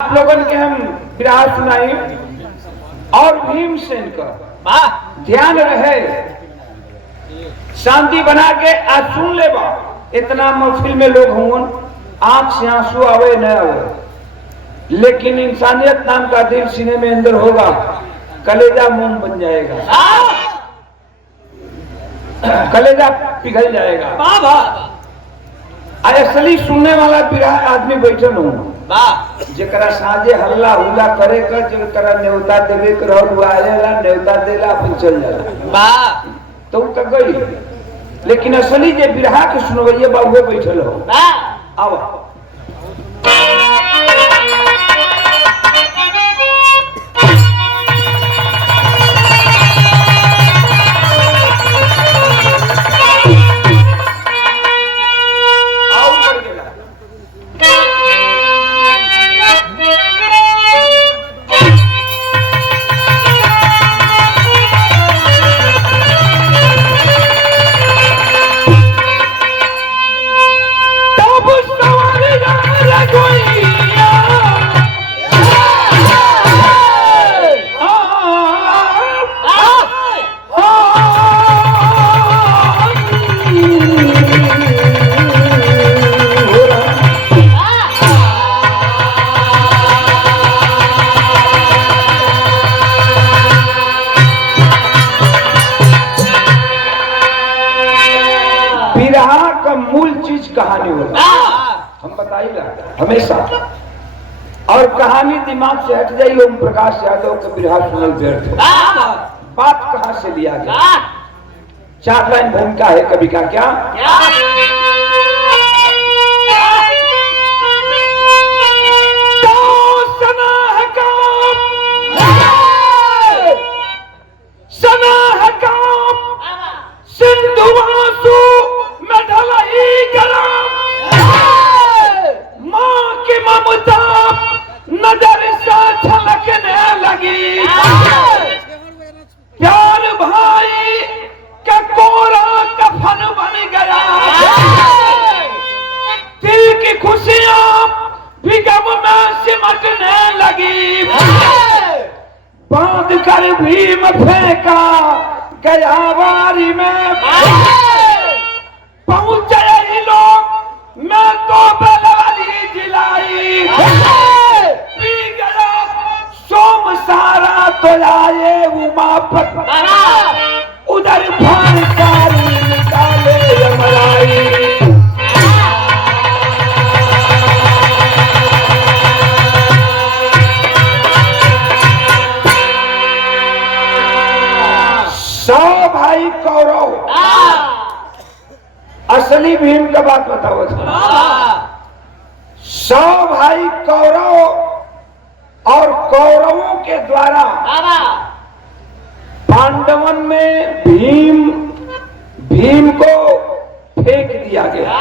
आप लोगन के हम विराह सुनाई और भीमसेन का ध्यान रहे, शांति बना के आज सुन ले बा। इतना महफिल में लोग हों, आंख से आंसू आवे न आवे, लेकिन इंसानियत नाम का दिल सीने में अंदर होगा, कलेजा मोम बन जाएगा, कलेजा पिघल जाएगा। असली सुनने वाला विराह आदमी बैठल हूँ, जरा साझे हल्ला हुला करे कर, जरा न्योता देवे कर आएला, न्योता देला अपन चल जाला तो गई। लेकिन असली जे बिरहा के सुनवैया बाबू बैठल हो। अब कहानी होगा, हम बताइएगा हमेशा। और कहानी दिमाग से हट जाइए, ओम प्रकाश यादव का बिरहा सुनल व्यर्थ हो। बात कहां से लिया गया? 4 लाइन भूमिका है कवि का। क्या नजर से छलकने लगी, प्यार भाई का कोरा कफन बन गया, दिल की खुशियां भी गम में सिमटने लगी, बांध कर भीम फेंका गया वारी में, पहुंचे ही लोग मैं तो बलवाली जिलाई, सोम सारा तो आए उमापत, उधर भानकारी निकाले यमराई। सौ भाई कौरव, असली भीम का बात बताओ। 100 भाई कौरव और कौरवों के द्वारा पांडवन में भीम को फेंक दिया गया।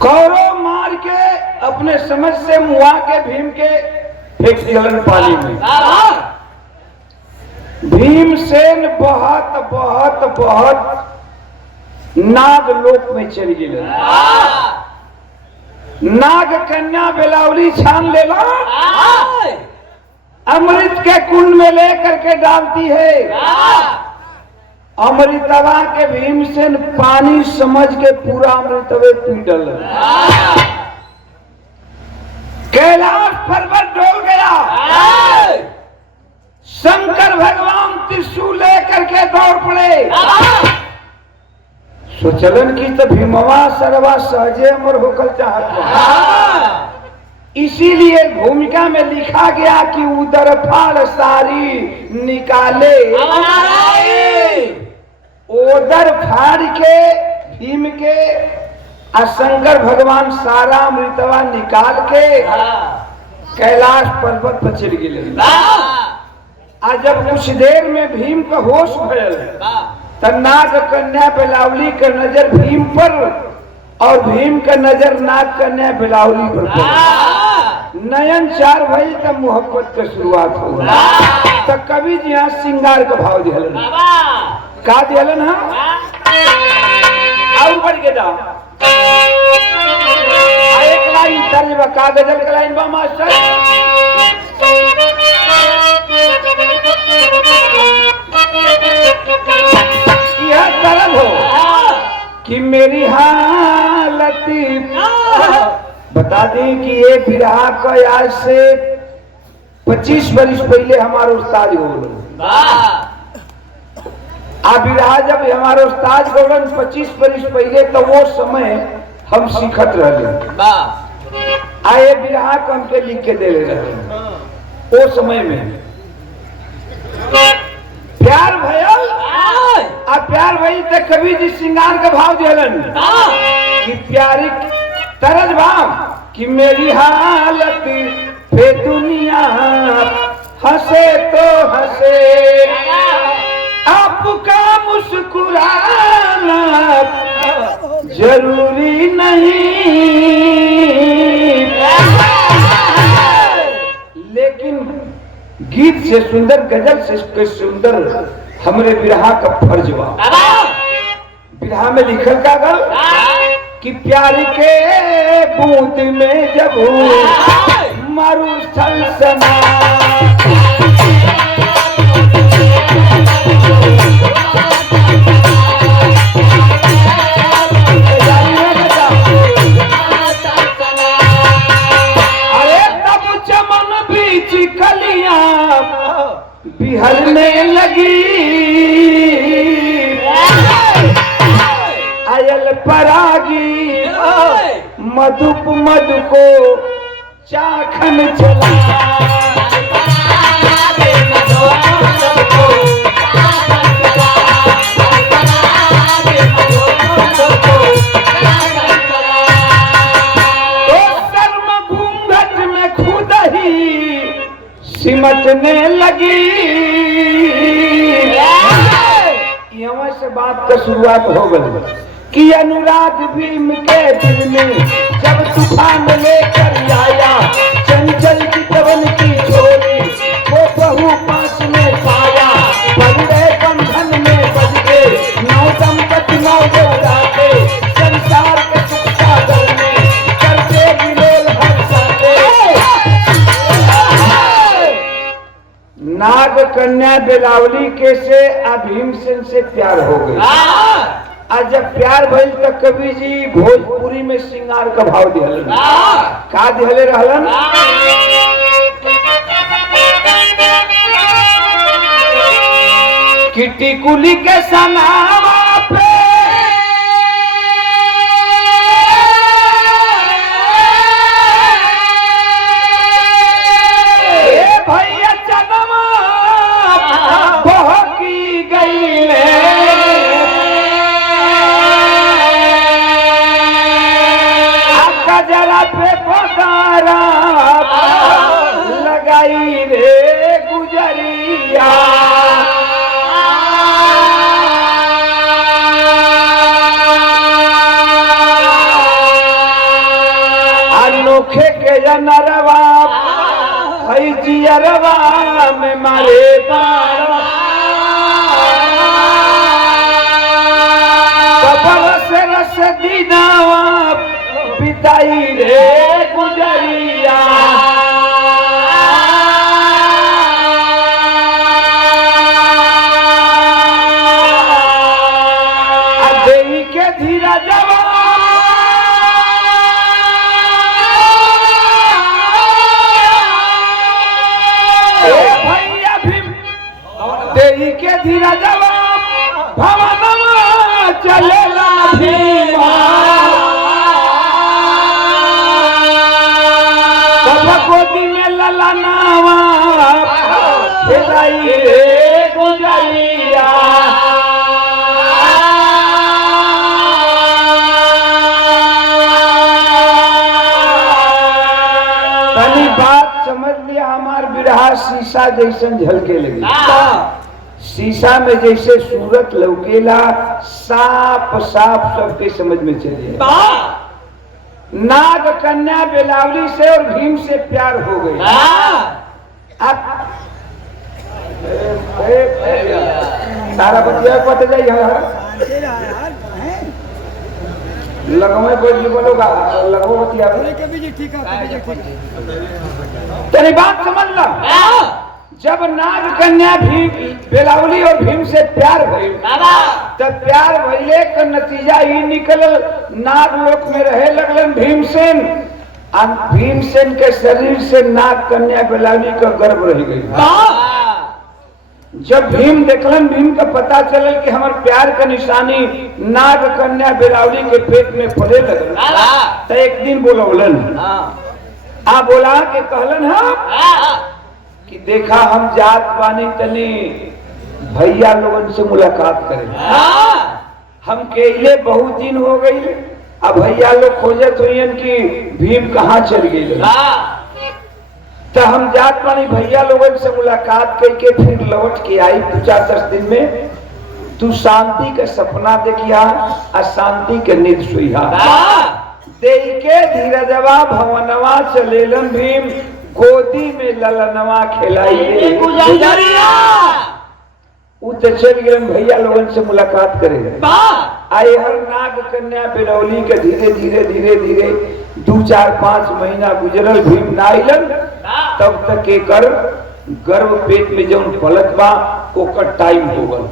कौरव मार के अपने समझ से मुआ के भीम के फेंक दिया पानी में। भीमसेन बहुत बहुत बहुत नागलोक में चली गई। नाग कन्या बेलावली छान लेला, अमृत के कुंड में लेकर के डालती है। अमृतवा के भीमसेन पानी समझ के पूरा अमृतवे पी डल। कैलाश पर्वत डोल गया। शंकर भगवान त्रिशूल लेकर के दौड़ पड़े। सोचलन की तो भीमवा सरवा सहजे अमर होकर चाहत, इसीलिए भूमिका में लिखा गया कि उदर फाड़ सारी निकाले, उदर फाड़ के भीम के शंकर भगवान सारा अमृतवा निकाल के कैलाश पर्वत पर चल गए। आज जब कुछ देर में भीम का होश भयल, नाग कन्या बेलावली का नजर भीम पर और भीम का नजर नाग कन्या बेलावली पर पड़ा। नयन चार भई तब मोहब्बत का शुरुआत होगा। तो कवि जी यहाँ श्रृंगार का भाव दिहलन, का दिहलन? हाँ और बढ़ के जाओ। एक लाइन बा का गजल के लाइन बा मास्टर। यह तरल हो कि मेरी हालत बता दें कि ये बिरहा का आज से 25 वर्ष पहले हमारे उस्ताद गोलन बिरहा जब हमारे उस्ताद गोलन 25 वर्ष पहले तो वो समय हम सीखत रहे आए बिरहा को हमके लिख के दे रहे वो समय में प्यार भयल प्यार भई तो कवि जी श्रृंगार का भाव दिलन कि प्यारी तरज भाव कि मेरी हालत पे दुनिया हंसे तो हंसे आपका मुस्कुराना जरूरी नहीं, लेकिन गीत से सुंदर गजल से सुंदर हमरे बिरहा का फर्ज बा। बिरहा में लिखल का गल कि प्यार के बूंद में जब मारू सलसना अरे तब चमन बीच कलियां बिहरने लगी आयल परागी मधुप मधु को चाखन चला तो शर्म घूंघट में खुद ही सिमटने लगी। यहाँ से बात का शुरुआत हो गई कि अनुराग भीम के दिल में जब तूफान लेकर आया चंचल की तवन की छोरी वो बहू पास में पाया बंधे बंधन में बज के नौ दंपति नौ देवराते संसार के सुख सागर में करके विलोल हर साथे। नाग कन्या बेलावली के से भीमसेन से प्यार हो गई। आज जब प्यार भइल तो कवि जी भोजपुरी में श्रृंगार का भाव दिहलन का दिहले रहलन कि टिकुली के सनावा पे भैया चनमा बहकी गई जरा पे पकारा लगाई रे गुजरिया अनोखे के जनरवा हई जियरवा में मारे बारा से रस दीनावा बिताई रे गुजरिया देवी के धीरा जवा भैया भीम देवी के धीरा जवा भवनवा चलेला भीमा गोदी में ललनावा खिलाई रे गुजरिया तनी बात समझ लिया हमार बिरहा शीशा जैसन झलके लगी। शीशा में जैसे सूरत लौकेला साफ साफ सबके समझ में चले। नाग कन्या बेलावली से और भीम से प्यार हो गई। अब सारा बतिया पता जाइए लगवे बोल बोलोगा लगो बतिया तेरी बात समझ ला। जब नाग कन्या भीम बेलावली और भीम से प्यार भइल तब प्यार भइले का नतीजा ही निकल नाग लोक में रहे लगलन भीमसेन। भीमसेन के शरीर से नाग कन्या बेलावली का गर्भ रह गई। जब भीम देखलन भीम का पता चलल कि हमार प्यार का निशानी नाग कन्या बेलावली के पेट में पड़े लगल तो एक दिन बोलौलन आ बोला के कहलन हम कि देखा हम जात बानी तनी भैया लोगन से मुलाकात करें। हम केले बहुत दिन हो गई अब भैया लोग खोजत हुई कि भीम कहाँ चल गई तो हम जात बानी भैया लोगन से मुलाकात करके फिर लौट के आई 2-10 दिन में। तू शांति का सपना देखिया और शांति के नींद सुइहा दे के धीरजवा भवनवा चलेलन भीम गोदी में ललनवा खिलाई चल गए भैया लोगन से मुलाकात करे। आए हर नाग कन्या बिरौली के धीरे धीरे धीरे धीरे 2-4-5 महीना गुजरल भीम नाइलन तब तक एकर गर्भ पेट में जौन पलत बा ओकर टाइम हो गल।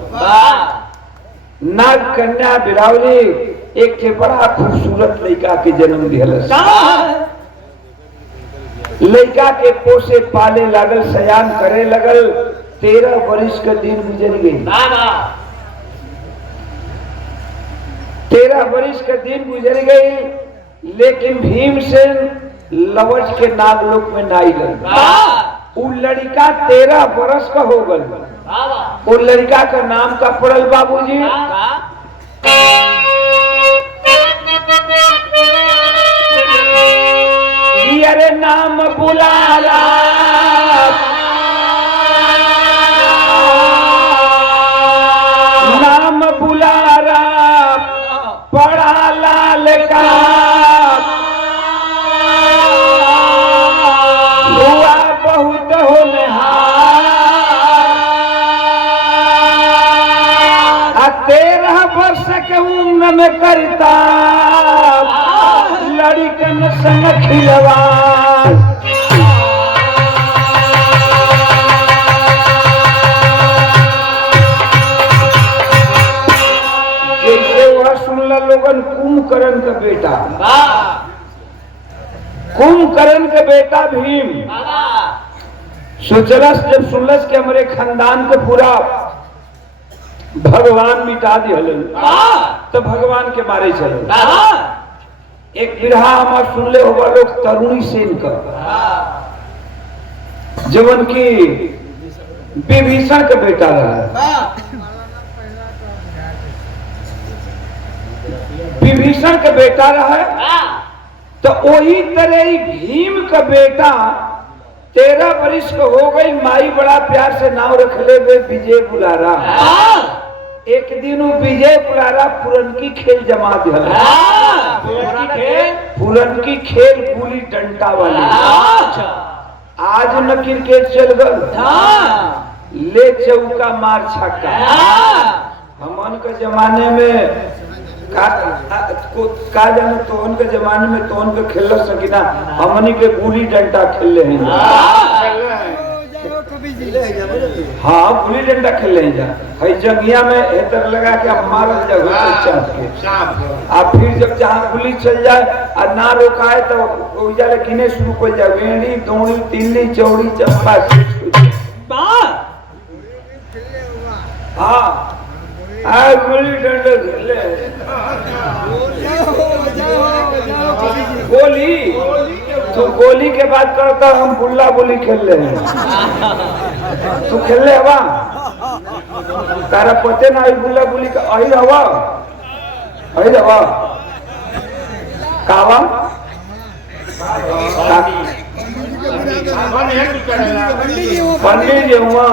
नाग कन्या बिरौली एक के बड़ा खूबसूरत लड़का के जन्म दिहलस। लड़का के पोसे पाले लागल सयान करे लगल 13 वर्ष का दिन गुजर गई। 13 वर्ष का दिन गुजर गई लेकिन भीमसेन लवज के नागलोक में नाई गल। वो लड़का 13 वर्ष का हो गल। वो लड़का का नाम का पड़ल बाबूजी अरे नाम बुलाला नाम बुलारा पड़ा लाल का हुआ बहुत होनहार 13 वर्ष के उम्र में करता लड़कन संग खिलवा। जैसे वह सुनला लोगन कुंभकर्ण का बेटा कुंभकर्ण का बेटा भीम सोचलस जब सुनलस कि हमारे खानदान के पूरा भगवान मिटा दिहलन तो भगवान के मारे चले। एक बिरहा हमार सुनले होगा लोग तरुणी सेन का जवन की विभीषण का बेटा रहा। विभीषण का बेटा रहा तो वही तरह ही भीम का बेटा 13 वर्ष का हो गई। माई बड़ा प्यार से नाम रखले वे विजय बुलारा। एक दिन वो विजय बुलारा पुरनकी खेल जमा दिया। पुरनकी खेल गुली डंडा वाली आज न क्रिकेट चल गल ले चौका मार छक्का। हमन के जमाने में का जाने तोहन के जमाने में तोहन के खेल सकिना हमनी के गुली डंडा खेल रहे हैं। हाँ गुली डंडा खेल रहे हैं जंगिया में हेतर लगा के मार अब फिर जब जहाँ गुली चल जाए और ना रोकाए तो गिने शुरू कर जाए वेड़ी दौड़ी तिल्ली चौड़ी चंपा। हाँ गुली डंडा खेले गोली तो गोली के बात करता हम बुल्ला बोली खेल रहे हैं। तू खेल ले हवा तारा पते ना बुल्ला बोली का आई हवा कावा पंडित जी हुआ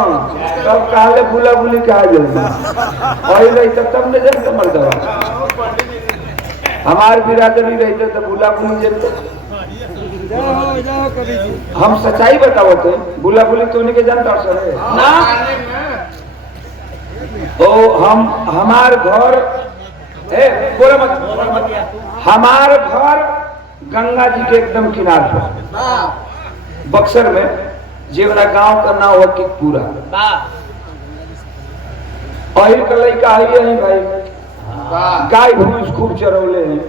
तब कहले बुला बुली कहा जाए तब न जब मर दवा हमार बिरादरी रहते तो बुला बुली जब हम सच्चाई बताओ थे बुला बुली तो उन्हीं के जानता सर ओ हम हमार घर बोला मत हमार घर गंगा जी के एकदम किनारे पर बक्सर में जेवरा गांव का नाम हुआ किकपुरा अहिर का लड़का है भाई गाय भैंस खूब चरौले हैं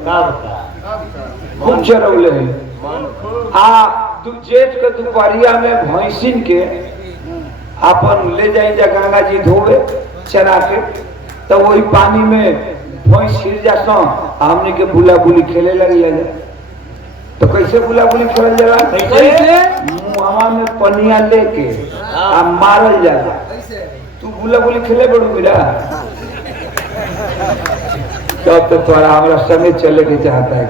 खूब चरौले हैं जेठ के दोपहरिया में भैंसिन के अपन ले जाए गंगा जी धोवे चरा के तो वही पानी में भैंस छिड़ जा हमने के बुला बुली खेले लगी तो कैसे बुला बुली खेल जाला मुहावा में पनिया लेके आ मारल जाला तू बुला बुली खेले बड़ू मेरा तब तो थोड़ा हमारा समय चले के चाहता है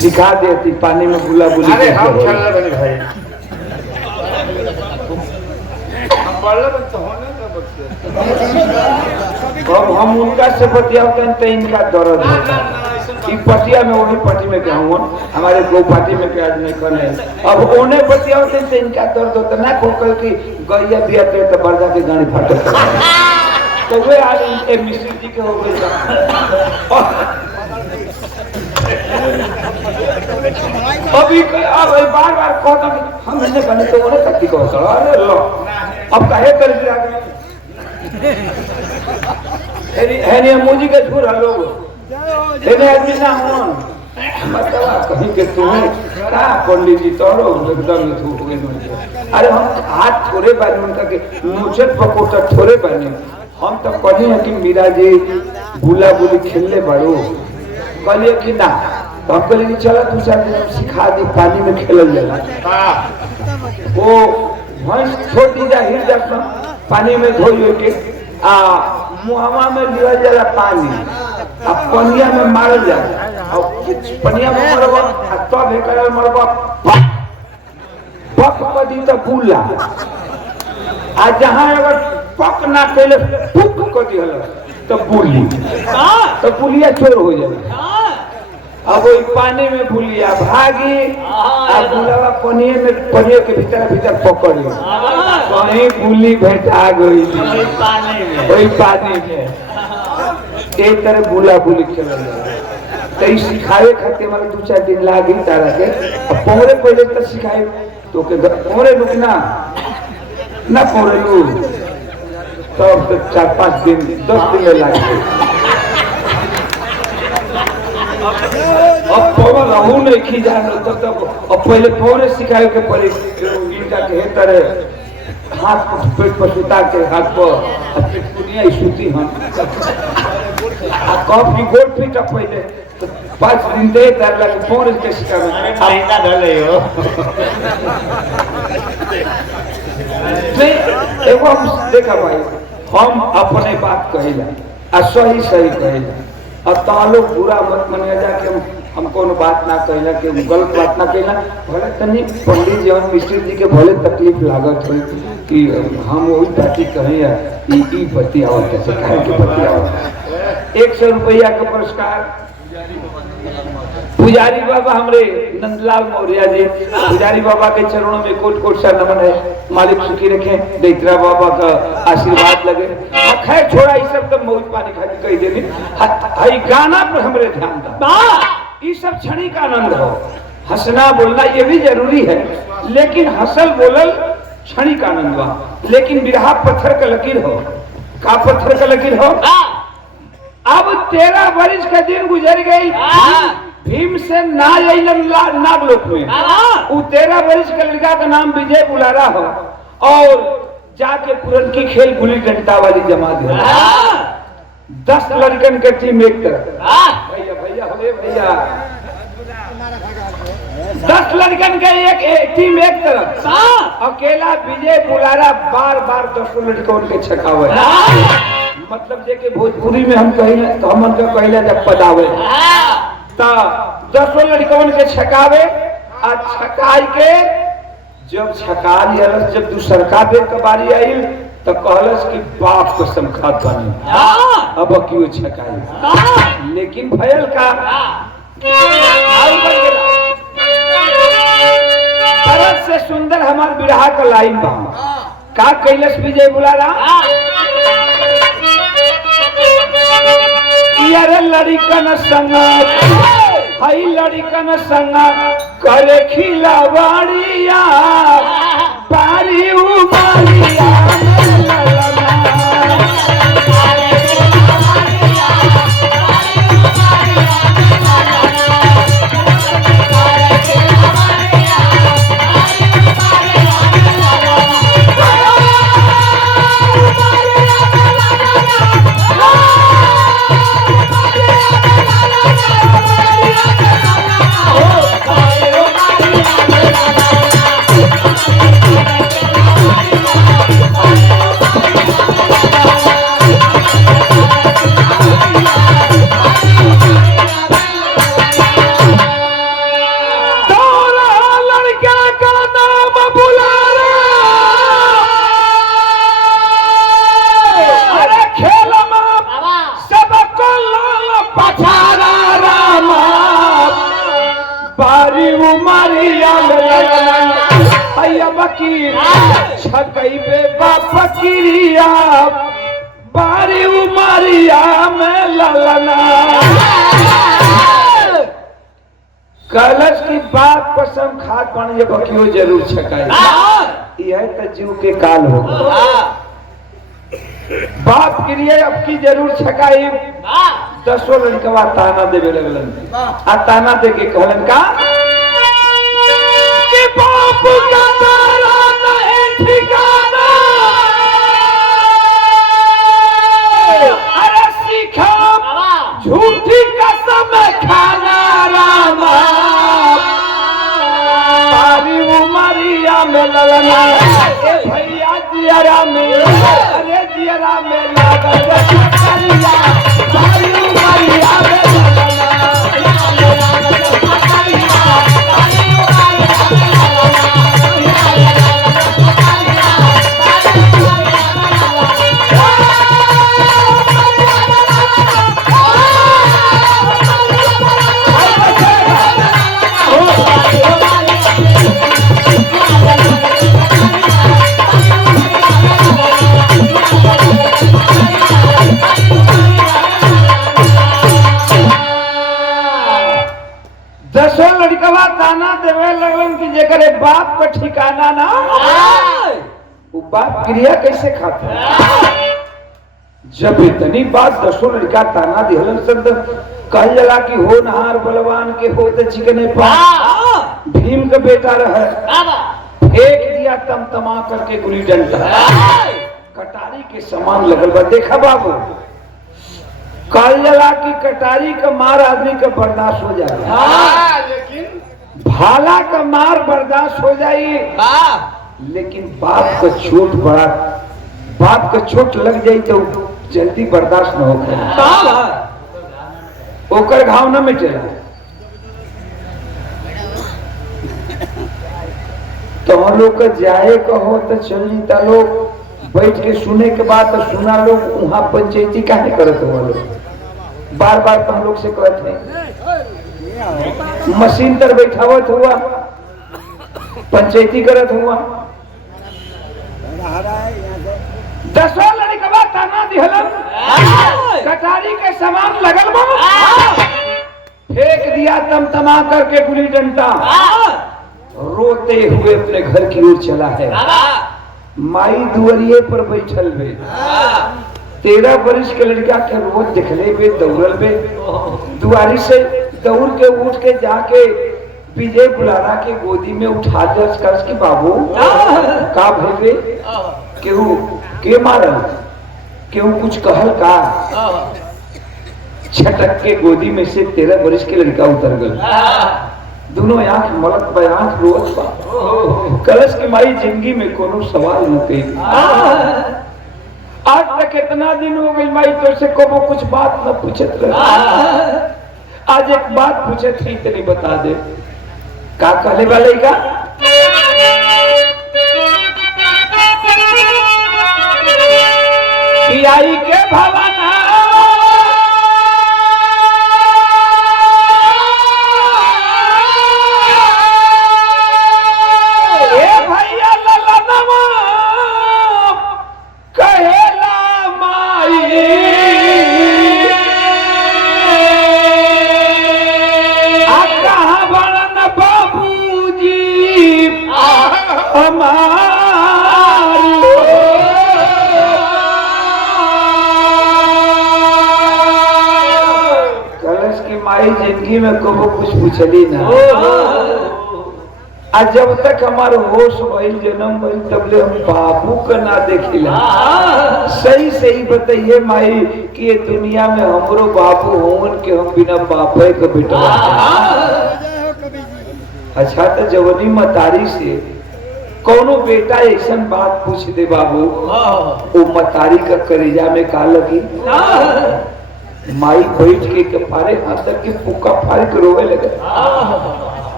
सिखा देती पानी में बुला बुली अरे हम खेल रहे भाई हम बड़े तो होने अब हम उनका से बतियाते हैं तो इनका दर्द होता है पटिया में वही पटी में क्या हुआ हमारे गौ पार्टी में क्या नहीं करने अब ओने बतियाते हैं तो इनका दर्द होता ना कोकल की गैया बिया के तो बरदा के गाड़ी फटे तो वे आज ए मिश्र जी के हो गए अभी अब बार बार कहता हम इन्हें बने तो उन्हें तक को अरे लो अब कहे कर दिया है मुझी के झूर लोग आदमी ना हो मतलब कहीं के तुम्हें क्या पंडित जी तोड़ो एकदम धूप गए अरे हम हाथ थोड़े बारे उनका के मुझे पकोटा थोड़े बारे हम तो कहनी है कि मीरा जी बुला बुली खेलने बड़ो कहलिए कि ना तो हम कहलिए चलो तू सिखा दी पानी में खेल जाला वो भैंस छोड़ दी जा हिल जाता पानी में धोइए के मुहावा में लिया जाला पानी अब पनिया में मारल जाला और पनिया में मरबा तब हेकर मरबा पक पदी तो बुला आ जहां अगर पक ना कैले पुक क दिहल तो बुली तो बुलिया चोर हो जाए अब वही पानी में बुलिया भागी आ बुलावा पनिया के भीतर पकड़ी कहीं बुली भेटा गई वही पानी में एक तरह बुला बुली खेल तो सिखावे खाते हमारे 2-4 दिन लागी तारा के पौरे पहले तक सिखाए तो पौरे रुकना ना पौरे लू तब तो 4-5 दिन 10 दिन में लागे अब पौवा रहू नहीं खी जाना तब अब पहले पौरे सिखाए के पड़े इनका के तरह हाथ पेट पर सुता के हाथ पर दुनिया सूती हम कब की गोट पीट पहले 5 दिन दे तर लग पौरे के सिखावे फायदा धले हो एगो देखा भाई हम अपने बात कहिला आ सही कहिला और तालो बुरा मत मनिया जा के हम कोनो बात ना कहिला के गलत बात ना कहिला भले तनी पंडित जी और मिश्र जी के भले तकलीफ लागत हो कि हम वही पार्टी कहें या ई पति आवत कैसे खाए के पति आवत 100 रुपया का पुरस्कार पुजारी बाबा हमरे नंदलाल मौर्य जी पुजारी बाबा के चरणों में कोट सा नमन है मालिक सुखी रखे दैत्रा बाबा का आशीर्वाद लगे खैर छोड़ा ये सब तो मौज पानी खा कही देनी हई गाना पर हमरे ध्यान दा ये सब क्षणिक आनंद हो हंसना बोलना ये भी जरूरी है लेकिन हंसल बोलल क्षणिक आनंद बा लेकिन बिरहा पत्थर का लकीर हो का पत्थर का लकीर हो अब 13 वर्ष का दिन गुजर गई भीम से नागलोक में वो 13 वर्ष का लड़का का नाम विजय बुलारा हो और जाके पुरन की खेल गुली डंडा वाली जमा दिया 10 लड़कन के टीम एक तरफ भैया 10 लड़कन के एक टीम एक तरफ अकेला विजय बुलारा बार 10 लड़कों के छकावे मतलब जे के भोजपुरी में हम कहिला तो हमन का कहिला जब पदावे ता 10 लड़कों के छकावे आ छकाई के जब छका लियलस जब दूसर का बेर के बारी आई तो कहलस कि बाप कसम खात बानी अब क्यों छकाई लेकिन भयल का आउ बन गेला तरह से सुंदर हमार बिरहा का लाइन बा का कैलस विजय बुलारा यारे लड़िकन संग हई लड़िकन संग करे खिलावाड़िया पारी उमारिया छकई बे बापकिरिया बारी उमरिया में ललना कलश की बात पर सब खाद पानी बकियो जरूर छकाई यह तो जीव के काल होगा बाप क्रिया अब की जरूर छकाई 10 लड़कवा ताना देवे लगलन आ ताना दे के कहलन का कि बाप का तारा नहीं ठिकाना अरे सीखा झूठी कसम खाना रामा पारी उमरिया में ललना भैया जियरा में अरे जियरा में लागल करिया पारी उमरिया में ललना लड़कवा ताना देवे लगलन कि जेकर बाप का ठिकाना ना वो बाप क्रिया कैसे खाता जब इतनी बात 10 लड़का ताना दिहलन संत कह जला कि हो नहार बलवान के हो तो चिकने पा भीम का बेटा रहे फेंक दिया तमा करके गुली डंडा कटारी के समान लगल बा देखा बाबू कल जला की कटारी का मार आदमी का बर्दाश्त हो जाए लेकिन भाला का मार बर्दाश्त हो जाए लेकिन बाप का चोट बड़ा बाप का चोट लग जाए तो जल्दी बर्दाश्त न हो ओकर घाव न मिटेला तो हम लोग का जाए कहो तो चल जीता लोग बैठ के सुने के बाद तो सुना लोग वहां पंचायती काहे करत हो लोग बार बार तो हम लोग से कहते हैं मशीन पर बैठावत हुआ पंचायती करत हुआ 10 लड़कवा ताना दिहलन कटारी के समान लगल बा फेंक दिया तमा करके गुली डंडा रोते हुए अपने घर की ओर चला है माई दुआरिये पर बैठल बे 13 वर्ष के लड़का के रोज दिखले बे दौड़ल बे दुआरी से दौड़ के उठ के जाके विजय बुलारा के गोदी में उठा दर्ज कर के बाबू का भेजे केहू के मारल केहू कुछ कहल का छटक के गोदी में से 13 वर्ष के लड़का उतर गया दोनों आंख मलक पे आंख रोज पा कलश की माई जिंदगी में कोनो सवाल न कही आज तक इतना दिन हो गई माई तो से को कुछ बात न पूछत रहे आज एक बात पूछे थी इतनी बता दे का कहले वाले का कि आई के भवना माई जिंदगी में कबो कुछ पूछली ना। आ जब तक हमारे होश भइल जन्म भइल तबले हम बाबू का ना देखिला। सही सही बताइए माई कि ये दुनिया में हमरो बाबू होवन के हम बिना बापे के बेटा। अच्छा तो जवनी मतारी से कोनो बेटा ऐसा बात पूछ दे बाबू, वो मतारी का करेजा में का लगी। माई बैठ के पारे हाथ तक के पुक्का फाड़ के रोवे लगे।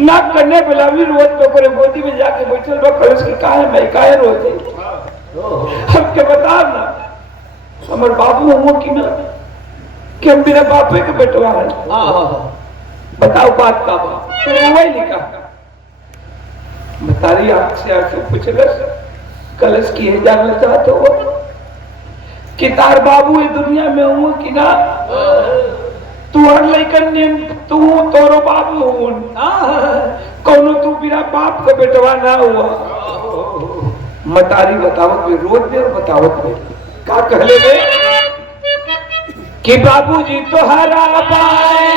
ना करने बिलावली रोत तो करे गोदी में जाके बैठल बा कलश की काहे मैं काहे रोते। हम के बता ना हमर बाबू हो कि ना कि हम बिना बापे के बेटवा है। बताओ बात का बा तो रोवे लिखा। बतारी आंख से आंसू पूछलस कलश की है जानना चाहते हो कि तार बाबू ये दुनिया में हूँ कि ना। तू हर लइकन ने तू तोरो बाबू हूँ कौनो तू बिना बाप का बेटवा ना हुआ। मतारी बतावत में रोज देर बतावत में का कहले बे कि बाबूजी तो हरा बाए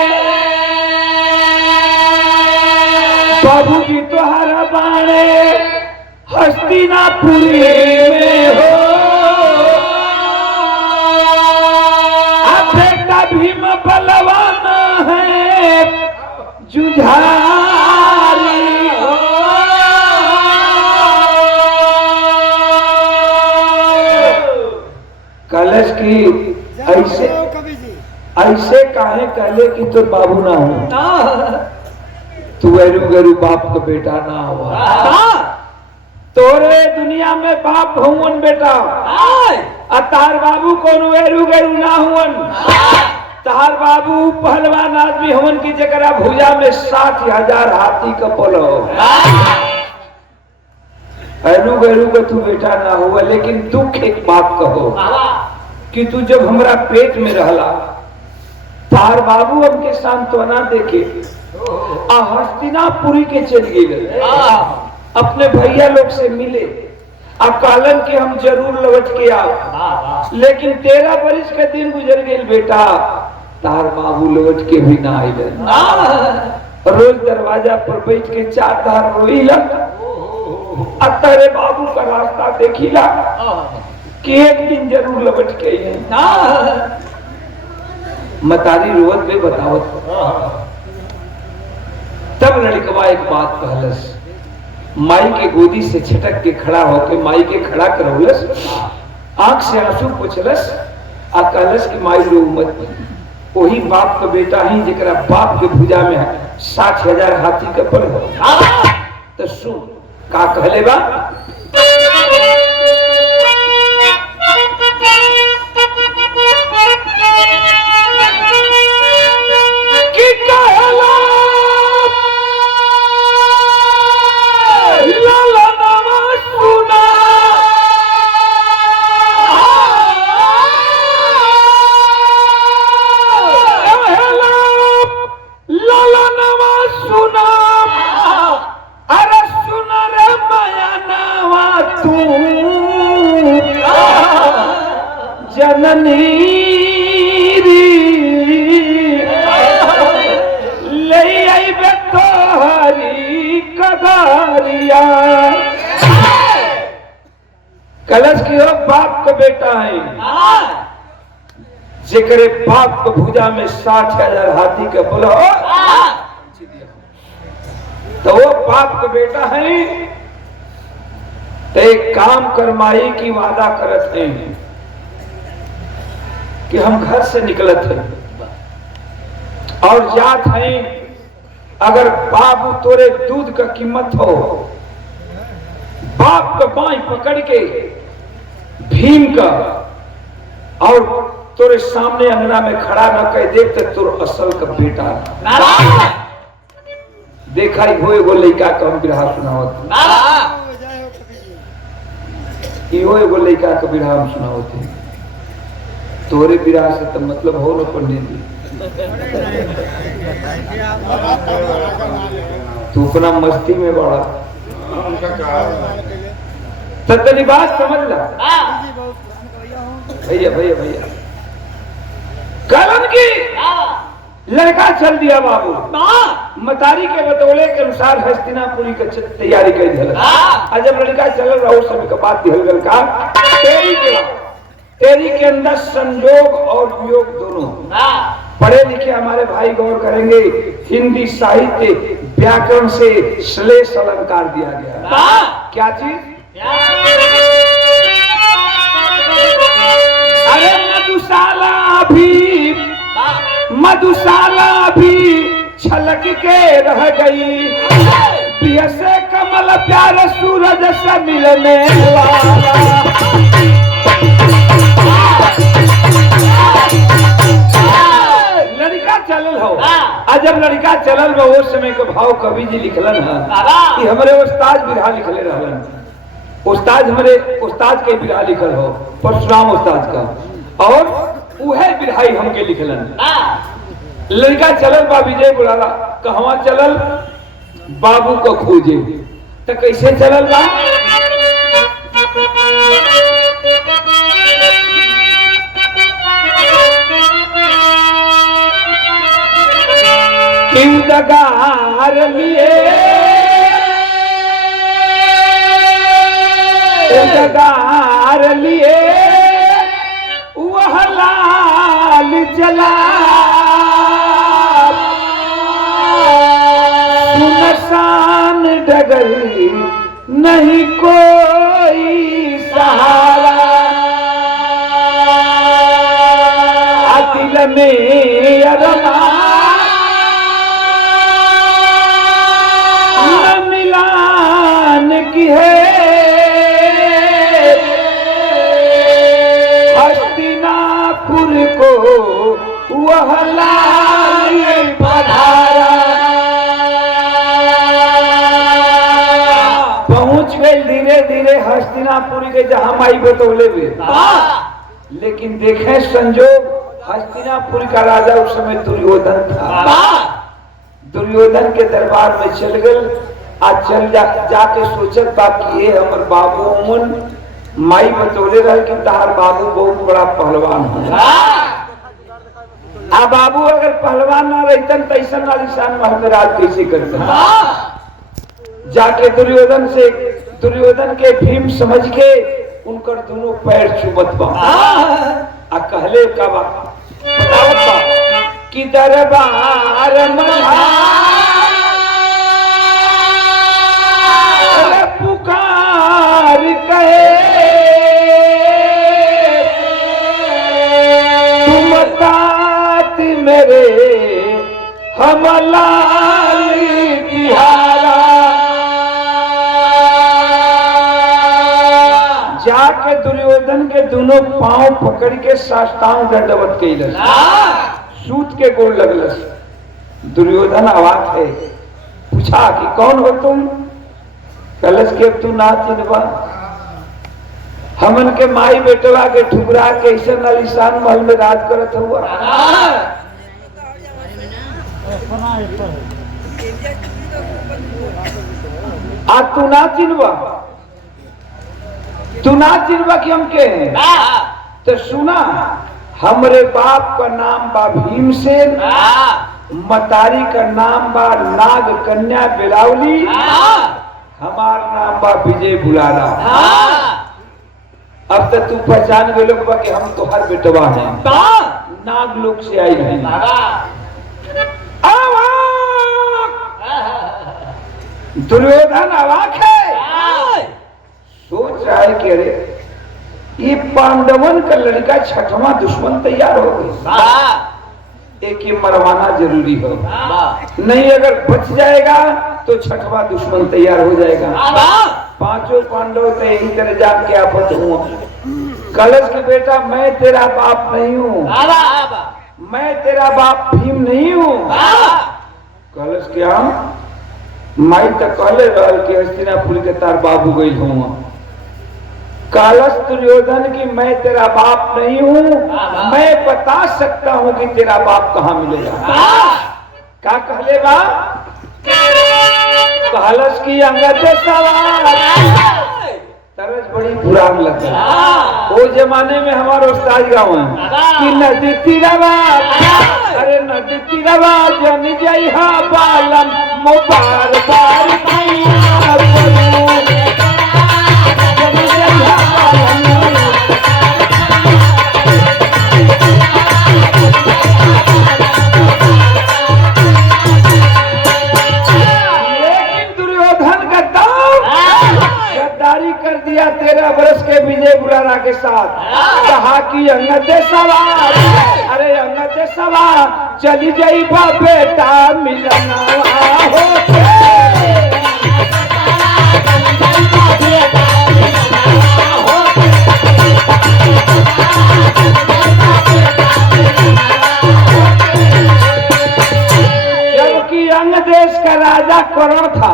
बाबूजी तो हरा बाणे हस्तिनापुरी में हो। बेटा भीम बलवान है जुझारी हो। कलश की ऐसे ऐसे काहे कहले कि तो बाबू ना हो। तू एरू गरू बाप का बेटा ना हुआ। तोरे दुनिया में बाप हुवन बेटा। तार बाबू कोनो एरू गरू ना हुवन। तार बाबू पहलवान आदमी हुवन की जगह भुजा में 60,000 हाथी का पल हो। एरू गरू का तू बेटा ना हुआ। लेकिन दुख एक बात कहो कि तू जब हमरा पेट में रहला तार बाबू हमके सांत्वना देके हस्तिनापुरी के चल गए अपने भैया लोग से मिले। अब कालन के हम जरूर लौट के आओ। लेकिन 13 बरिस के दिन गुजर गए बेटा तार बाबू लौट के भी ना आए। रोज दरवाजा पर बैठ के 4 धार रोईला। तेरे बाबू का रास्ता देखिला कि एक दिन जरूर लौट के आए। मतारी रोवत में बतावत तब लड़कवा एक बात कहलस। माई के गोदी से छिटक के खड़ा होके माई के खड़ा करौलस। आंख से आंसू पोछलस आ कहलस कि माई रो मत। वही बाप का बेटा ही जरा बाप के भुजा में 60,000 हाथी का पल हो। तो सुन का कहले बा कि कहला जननी ले आई तोहरी कगारिया। कलश की हो बाप का बेटा है जेकरे बाप को भुजा में 60,000 हाथी का बल हो। तो वो बाप का बेटा है तो एक काम करमाई की वादा करत है कि हम घर से निकलत हैं और जात हैं। अगर बाबू तोरे दूध का कीमत हो बाप का बाई पकड़ के भीम का और तोरे सामने अंगना में खड़ा न कर देख तो तोर असल का बेटा देखा ही हो एगो लड़का का हम बिरहा सुनावत। इहो एगो लड़का का बिरहा हम सुनावत। तोरे बिरहा से तो मतलब हो न पंडित जी। तू अपना मस्ती में बड़ा तत्नी बात समझ ला। भैया भैया भैया कलन की लड़का चल दिया बाबू। मतारी के बतौले के अनुसार हस्तिनापुरी के तैयारी कर दिया। और जब लड़का चल रहा उस समय का बात दिहल का तेरी के अंदर संजोग और वियोग दोनों। पढ़े लिखे हमारे भाई गौर करेंगे, हिंदी साहित्य व्याकरण से श्लेष अलंकार दिया गया। क्या चीज? अरे मधुशाला भी छलक के रह गई, पियसे कमल प्यार सूरज से मिलने वाला। लड़का चलल हो। आज जब लड़का चलल बा उस समय के भाव कवि जी लिखलन है कि हमरे उस्ताद बिरहा लिखले रहलन। उस्ताद हमरे उस्ताद के बिरहा लिखल हो, परशुराम उस्ताद का, और उहे बिरहाई हमके लिखलन। लड़का चलल बा विजय बुलाला, कहवा चलल? बाबू को खोजे। तो कैसे चलल बा? दगार लिए वह लाल चला, सुनसान डगर नहीं कोई सहारा, दिल में अरमा की है, हस्तिनापुर को वह लाल पधारा। पहुंच गई धीरे धीरे हस्तिनापुर के जहां माई बतौले हुए। लेकिन देखें संजोग, हस्तिनापुर का राजा उस समय दुर्योधन था। दुर्योधन के दरबार में चल गए। आज चल जाके सोचत बा कि ये हमर बाबू उमन माई बतौले रहे कि तार बाबू बहुत बड़ा पहलवान है। आ बाबू अगर पहलवान ना रहतन तो ऐसा नालिशान महल में राज कैसे करते? जाके दुर्योधन के भीम समझ के उनकर दोनों पैर चुमत बा। आ कहले का बा बतावत बा कि दरबार में पुकार कहे, तुम तात मेरे हम लाल बिहारा। जाके दुर्योधन के दोनों पांव पकड़ के साष्टांग दंडवत कइलस, सूत के गोड़ लगलस। दुर्योधन अवाक है, पूछा कि कौन हो तुम? कलश के तू ना चिन्हवा, हमन के माई बेटवा के ठुकरा के ऐसे नालिशान महल में राज करत हुआ। आ तू ना चिन्हवा कि हम के हैं? तो सुना, हमरे बाप का नाम बा भीमसेन, मतारी का नाम बा नाग कन्या बिलावली, हमार नाम बा विजय बुलाना। अब तक तू पहचान गए लोग कि हम तो हर बेटवा हैं, नाग लोग से आई है। दुर्योधन अवाक है, सोच रहा है कि अरे ये पांडवन का लड़का छठवां दुश्मन तैयार हो गई, एक ही मरवाना जरूरी हो, नहीं अगर बच जाएगा तो छठवां दुश्मन तैयार हो जाएगा। पांचों पांडव तो यही तरह जान के आपत हुआ। कलश के बेटा मैं तेरा बाप नहीं हूँ, मैं तेरा बाप भीम नहीं हूँ। कलश क्या माई तो कहले रहल कि हस्तिनापुर के तार बाबू गई हुआ। कलश दुर्योधन की मैं तेरा बाप नहीं हूँ, मैं बता सकता हूँ कि तेरा बाप कहाँ मिलेगा। क्या कहले बा? कलश की अंगद सवार तरज बड़ी पुरान लगता है। वो जमाने में हमारे उस्ताद गाँव है कि नदी तीरवा, अरे नदी तीरवा जन जय हा बालम मुबार बार कर दिया 13 वर्ष के विजय बुलारा के साथ। कहा कि अंगद सवार, अरे अंगद सवार चली जाई बा बेटा मिलना हो। जबकि अंग देश का राजा करण था।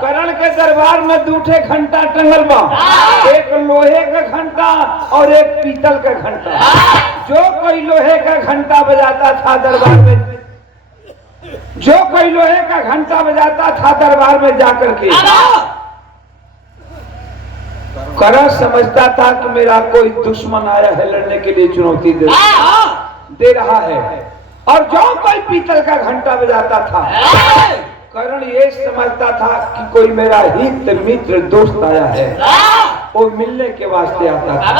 करण के दरबार में 2 घंटा टंगल बा, एक लोहे का घंटा और एक पीतल का घंटा। जो कोई लोहे का घंटा बजाता था दरबार में, जो कोई लोहे का घंटा बजाता था दरबार में जाकर के, करण समझता था कि मेरा कोई दुश्मन आया है लड़ने के लिए, चुनौती दे रहा है। और जो कोई पीतल का घंटा बजाता था, करण ये समझता था कि कोई मेरा हित मित्र दोस्त आया है, वो मिलने के वास्ते आता था।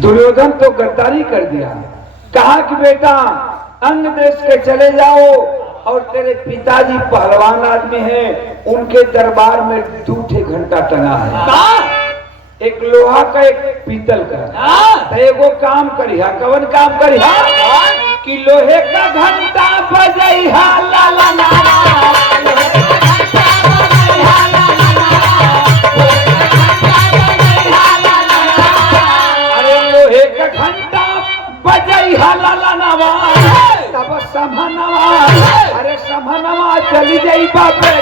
दुर्योधन तो गद्दारी कर दिया। कहा कि बेटा अंग देश के चले जाओ और तेरे पिताजी पहलवान आदमी हैं, उनके दरबार में 2 घंटा टंगा है, एक लोहा का एक पीतल का। तो एगो काम करिहा, कवन काम करिहा कि लोहे का घंटा बजैहा ला ला ला, अरे लोहे का घंटा बजैहा ला ला नवा, तब समनवा, अरे समनवा चली जाई बापे।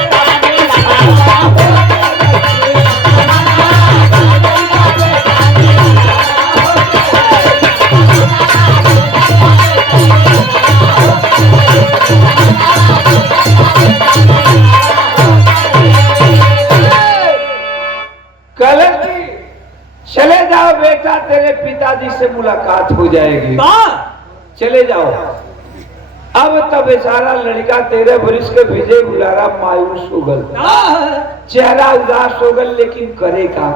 चले जाओ बेटा, तेरे पिताजी से मुलाकात हो जाएगी, चले जाओ। अब तब बेचारा लड़का 13 वर्ष के विजय बुलारा मायूस हो गल, चेहरा उदास हो गल, लेकिन करेगा।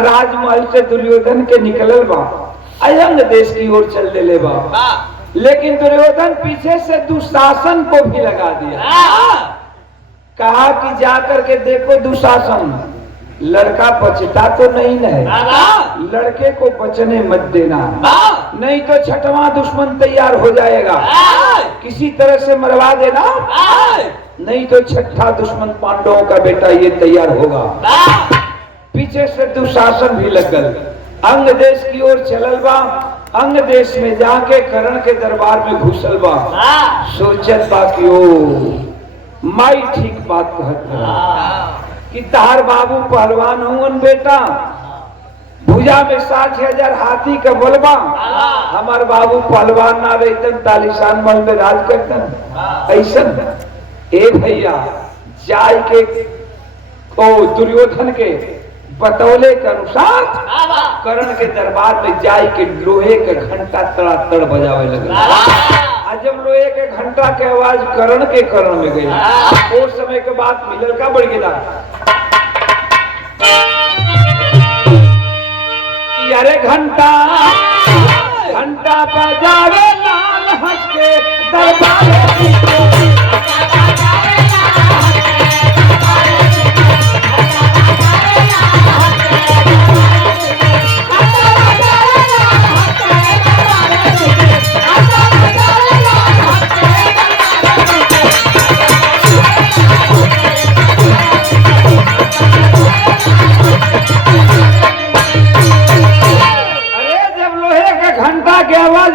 राजमहल से दुर्योधन के निकलल बा, अयंग देश की ओर चल ले बा, लेकिन दुर्योधन पीछे से दुशासन को भी लगा दिया। कहा कि जाकर के देखो दुशासन, लड़का बचता तो नहीं है, लड़के को बचने मत देना, नहीं तो 6वां दुश्मन तैयार हो जाएगा, किसी तरह से मरवा देना, नहीं तो 6ठा दुश्मन पांडवों का बेटा ये तैयार होगा। पीछे से दुशासन भी लग गल, अंग देश की ओर चलल बा। अंग देश में जाके करण के दरबार में घुसल बा, सोचत बा कि ओ माई ठीक बात कहत कि तार बाबू पहलवान हुन बेटा, भुजा में 60,000 हाथी का बलबा, हमार बाबू पहलवान ना रहतन तालिशान महल में राज करतन ऐसन। ए भैया जाय के ओ दुर्योधन के बतौले के अनुसार करण के दरबार में जाय के लोहे के घंटा तड़ातड़ बजावे लगे। जब लोहे के घंटा के आवाज करण के करण में गई, उस समय के बाद मिलल का बढ़ गया कि अरे घंटा घंटा बजावे लाल हंस के दरबार।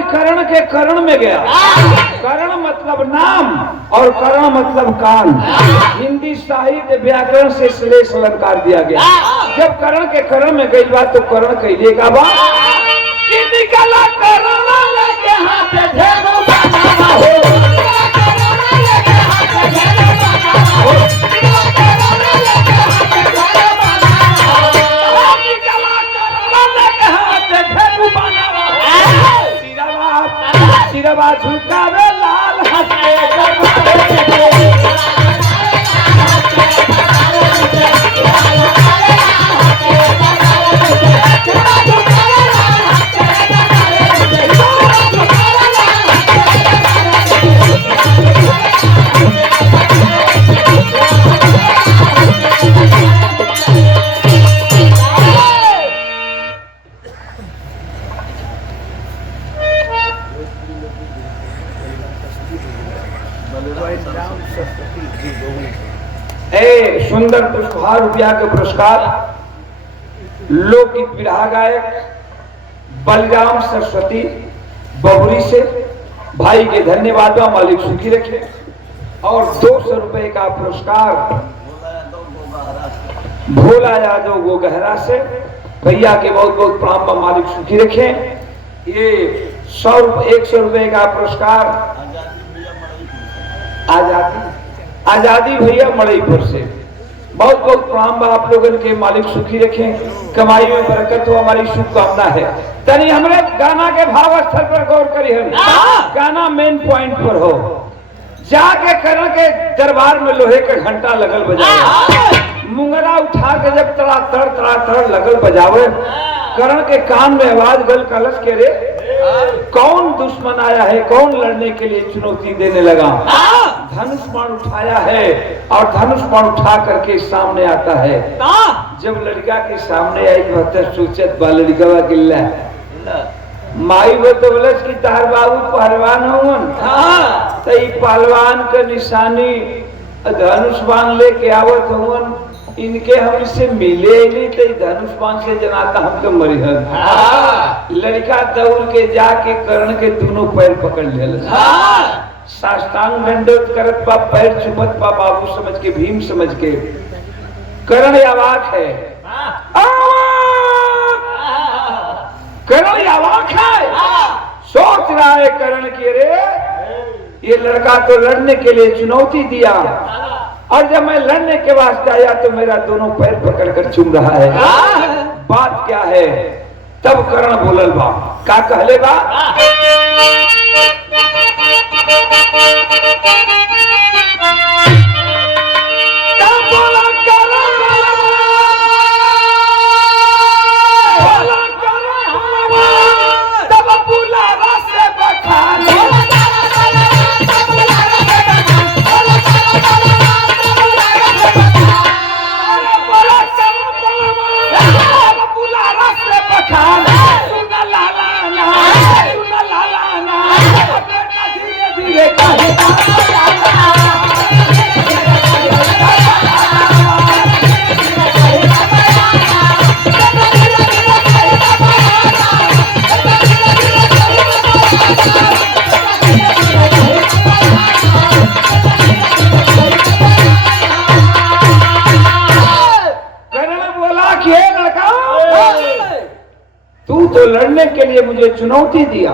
करण के करण में गया, करण मतलब नाम और करण मतलब कान। हिंदी साहित्य व्याकरण से श्लेष अलंकार दिया गया। जब करण के करण में गई बात तो करण कहले का बा कि निकला करण लेके हाथ ढेरो बाबा हो, ए सुंदर पुष्पहार रुपया के पुरस्कार लोकगीत विरहा गायक बलराम सरस्वती बबुरी से भाई के धन्यवाद मालिक सुखी रखे। और 200 रुपए का पुरस्कार भोला यादव गोगहरा से भैया के बहुत बहुत प्रणाम मालिक सुखी रखे। ये 100 रुपए का पुरस्कार आजादी भैया मड़ईपुर से बहुत बहुत प्रणाम आप लोगों के मालिक सुखी रखें, कमाई में बरकत हो, हमारी शुभकामना है। तनी हमरे गाना के भाव स्थल पर गौर करी हम, गाना मेन पॉइंट पर हो, जाके करण के दरबार में लोहे का घंटा लगल बजावे, मुंगरा उठा के जब तड़ा लगल बजावे, करण के कान में आवाज गल कलश के रे कौन दुश्मन आया है, कौन लड़ने के लिए चुनौती देने लगा। धनुष बाण उठाया है और धनुष बाण उठा करके सामने आता है। जब लड़का के सामने आई तो सोचत बा लड़का गिल्ला माई वो तो बोलस कि तार बाबू पहलवान होवन, तो पहलवान के निशानी धनुष बाण लेके आवत होवन, इनके हम इससे मिले नहीं तो धनुष बाण से जनाता हमको मरी है। लड़का दौड़ के जाके करण के दोनों पैर पकड़ लिया, साष्टांग दंडोत करत बा, पैर चुमत बा, बाबू समझ के, भीम समझ के। करण आवाज है, करण आवाज है, सोच रहा है करण की रे ये लड़का तो लड़ने के लिए चुनौती दिया और जब मैं लड़ने के वास्ते आया तो मेरा दोनों पैर पकड़कर चूम रहा है, बात क्या है। तब करण बोलल बा, का कहले बा, तब बोला तब बुलावा से बखान तो लड़ने के लिए मुझे चुनौती दिया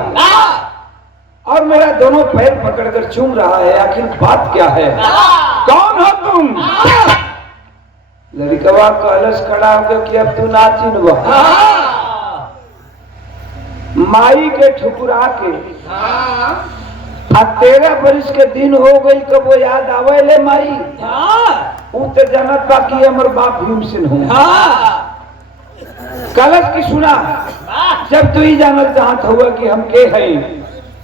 और मेरा दोनों पैर पकड़कर चूम रहा है, आखिर बात क्या है, कौन हो तुम। लड़कवा कलश खड़ा हो कि अब तू ना चिन्हवा, माई के ठुकरा के 13 बरिस के दिन हो गई, कब वो याद आवे ले माई, वो तो जानत बाकी हमर बाप भीमसेन हूँ। कलश की सुना, जब तू ही जानल चाहत हुआ कि हम के हैं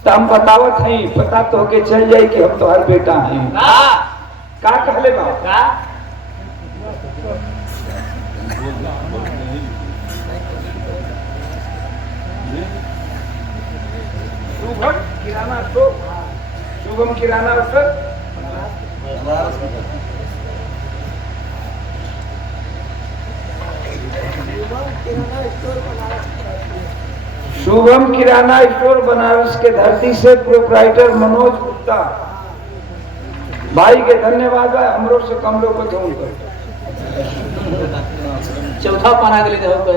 तो हम बतावत हैं, पता तो होके चल जाए कि हम तो हर बेटा हैं। का कहले बा, शुभम किराना स्टोर शुभम किराना स्टोर बनारस के धरती से प्रोप्राइटर मनोज गुप्ता भाई के धन्यवाद है, हमरो से कम लोग को जोड़ कर चौथा पाना के लिए देखो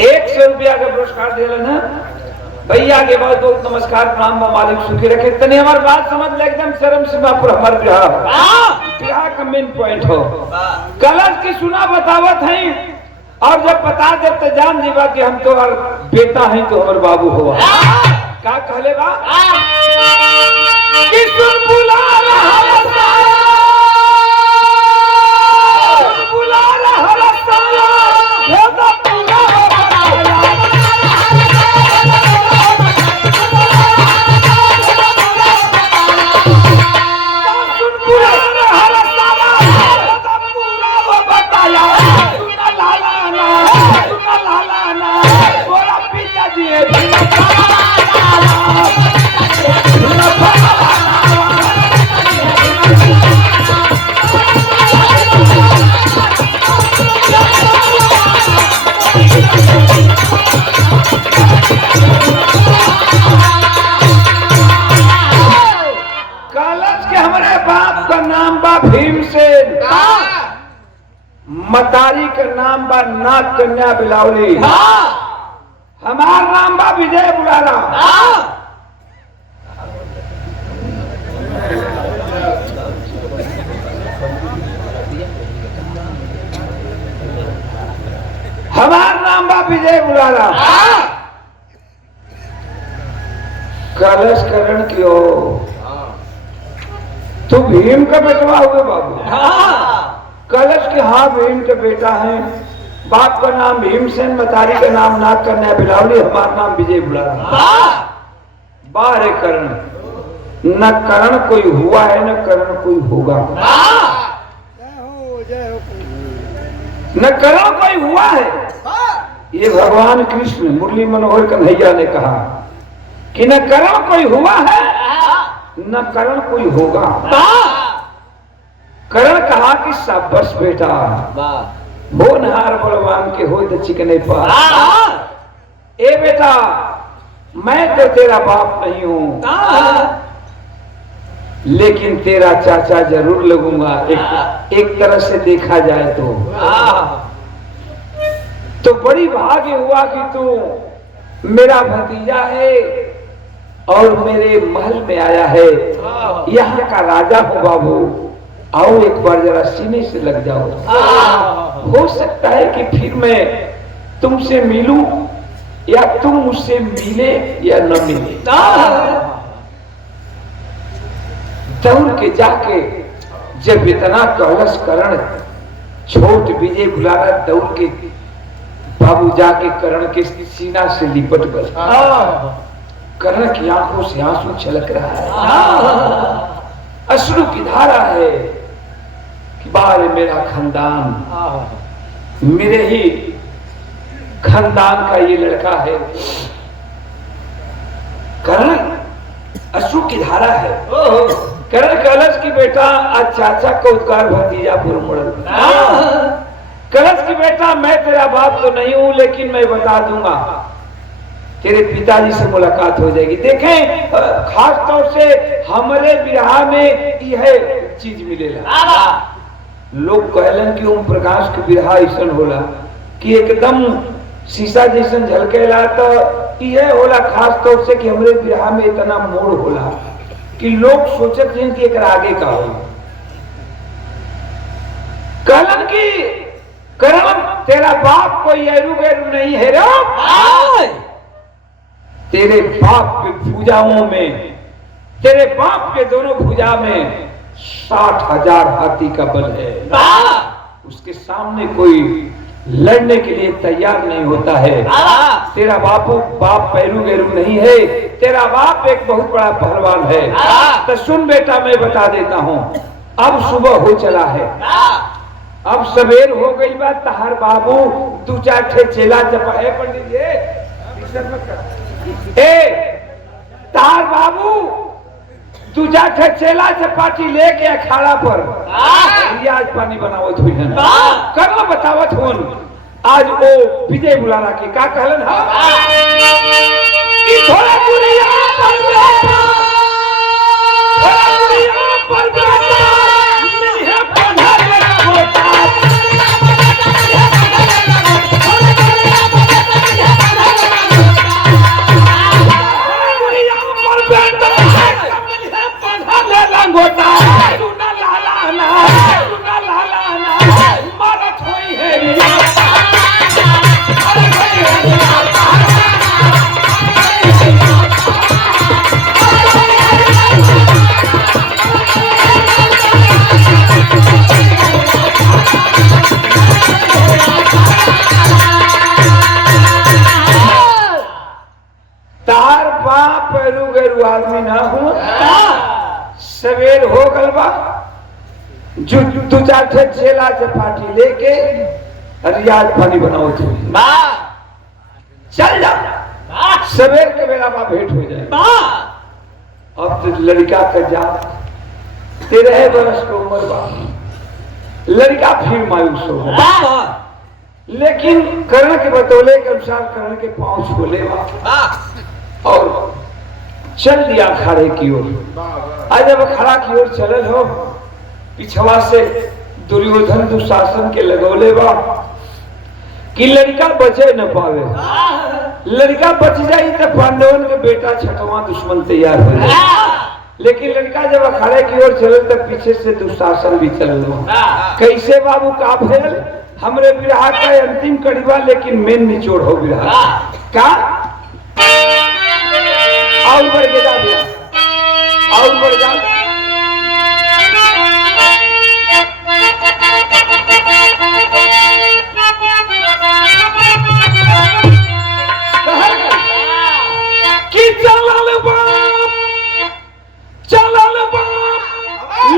100 रुपया का पुरस्कार दिया ना भैया के बहुत बहुत नमस्कार प्रणाम, मालिक सुखी रखे। तने हमारी बात समझ ले, एकदम चरम सीमा पर हमारे बिहार का मेन पॉइंट हो। कलश की सुना बतावत है और जब बता दे तो जान जीवा कि हम तो और बेटा हैं तो हमारे बाबू हुआ। का कहले बा, कि सुन बुला रहा बोला मतारी का नाम बा नाग कन्या बिलावली, हमार नाम बा विजय बुलारा। हमार नाम बा विजय बुलारा। कलश करण क्यों? तू भीम का बेटवा हुए बाबू? कलश के हाँ भीम का बेटा है। बाप का नाम भीमसेन, मतारी का नाम नाग कन्या बिलावली, हमारा नाम विजय बुलारा। बारे करण, न करण कोई हुआ है न करण कोई होगा। न करण कोई हुआ है। ये भगवान कृष्ण मुरली मनोहर कन्हैया ने कहा कि न करण कोई हुआ है न करण कोई होगा। करण कहा कि शाबाश बेटा, होनहार बलवान के हो तो चिकने पा। ए बेटा, मैं तो तेरा बाप नहीं हूं, लेकिन तेरा चाचा जरूर लगूंगा एक तरह से देखा जाए तो बड़ी भाग्य हुआ कि तू मेरा भतीजा है और मेरे महल में आया है। यहाँ का राजा हो बाबू, आओ एक बार जरा सीने से लग जाओ। हो सकता है कि फिर मैं तुमसे मिलूं या तुम मुझसे मिले या न मिले। दौड़ के जाके जब इतना कलश करण छोट विजय बुलारा दौड़ के बाबू जाके करण के सीना से लिपट गए। करण की आंखों से आंसू छलक रहा है, अश्रु की धारा है कि बारे मेरा खानदान, मेरे ही खानदान का ये लड़का है। करण अश्रु की धारा है। करण कलश की बेटा आज चाचा को उद्गार भतीजा पुरमुड़न। कलश की बेटा, मैं तेरा बाप तो नहीं हूं, लेकिन मैं बता दूंगा, तेरे पिताजी से मुलाकात हो जाएगी। देखें, खास तौर से हमारे विवाह में यह चीज मिलेगा। लोग कहलन कि ओम प्रकाश के विवाह ऐसा होला कि एकदम शीशा जैसन झलकेला, तो यह होला खास तौर से कि हमारे विवाह में इतना मोड़ होला कि लोग सोचत हैं कि एक आगे का हो। कहलन कि करण तेरा बाप कोई एरू गैरू नहीं है रे। तेरे बाप के भुजाओं में, तेरे बाप के दोनों भुजा में 60,000 हाथी का बल है। उसके सामने कोई लड़ने के लिए तैयार नहीं होता है। तेरा बाप पैरू गैरू नहीं है, तेरा बाप एक बहुत बड़ा पहलवान है। तो सुन बेटा, मैं बता देता हूँ, अब सुबह हो चला है, अब सवेर हो गई बात। तहार बाबू 2-4 ठे चेला चपाए पंडित जी, तार बाबू 2-4 ठे चेला चपाटी लेके अखाड़ा पर रियाज पानी बनावत हुई है। कब बतावत हुन आज वो विजय बुलारा के का कहलन हा कि थोड़ा दुनिया पर बैठा, थोड़ा दुनिया पर बैठा, मिले बंधा लगा होता। आदमी ना हो, सवेर हो गलबा, 2-4 ठे चेला चपाटी लेके रियाज पानी बनाओ। चल जा, सवेर के बेला में भेंट हो जाए। अब तो लड़का का जा 13 बरस की उम्र बा, लड़का फिर मायूस हो। लेकिन कर्ण के बतौले के अनुसार कर्ण के पांव छोले और चल दिया अखाड़े की ओर। आज जब अखाड़ा की ओर चलल हो, पिछवा से दुर्योधन दुशासन के लगौले बा कि लड़का बचे न पावे। लड़का बच जाई तो पांडवन के बेटा छठवां दुश्मन तैयार हो जाए। लेकिन लड़का जब अखाड़े की ओर चले तब पीछे से दुशासन भी चल लो। कैसे बाबू का भेल हमरे विराह का अंतिम कड़ीबा, लेकिन मेन निचोड़ हो विराह का और बढ़ के जा दिया और बढ़ जा।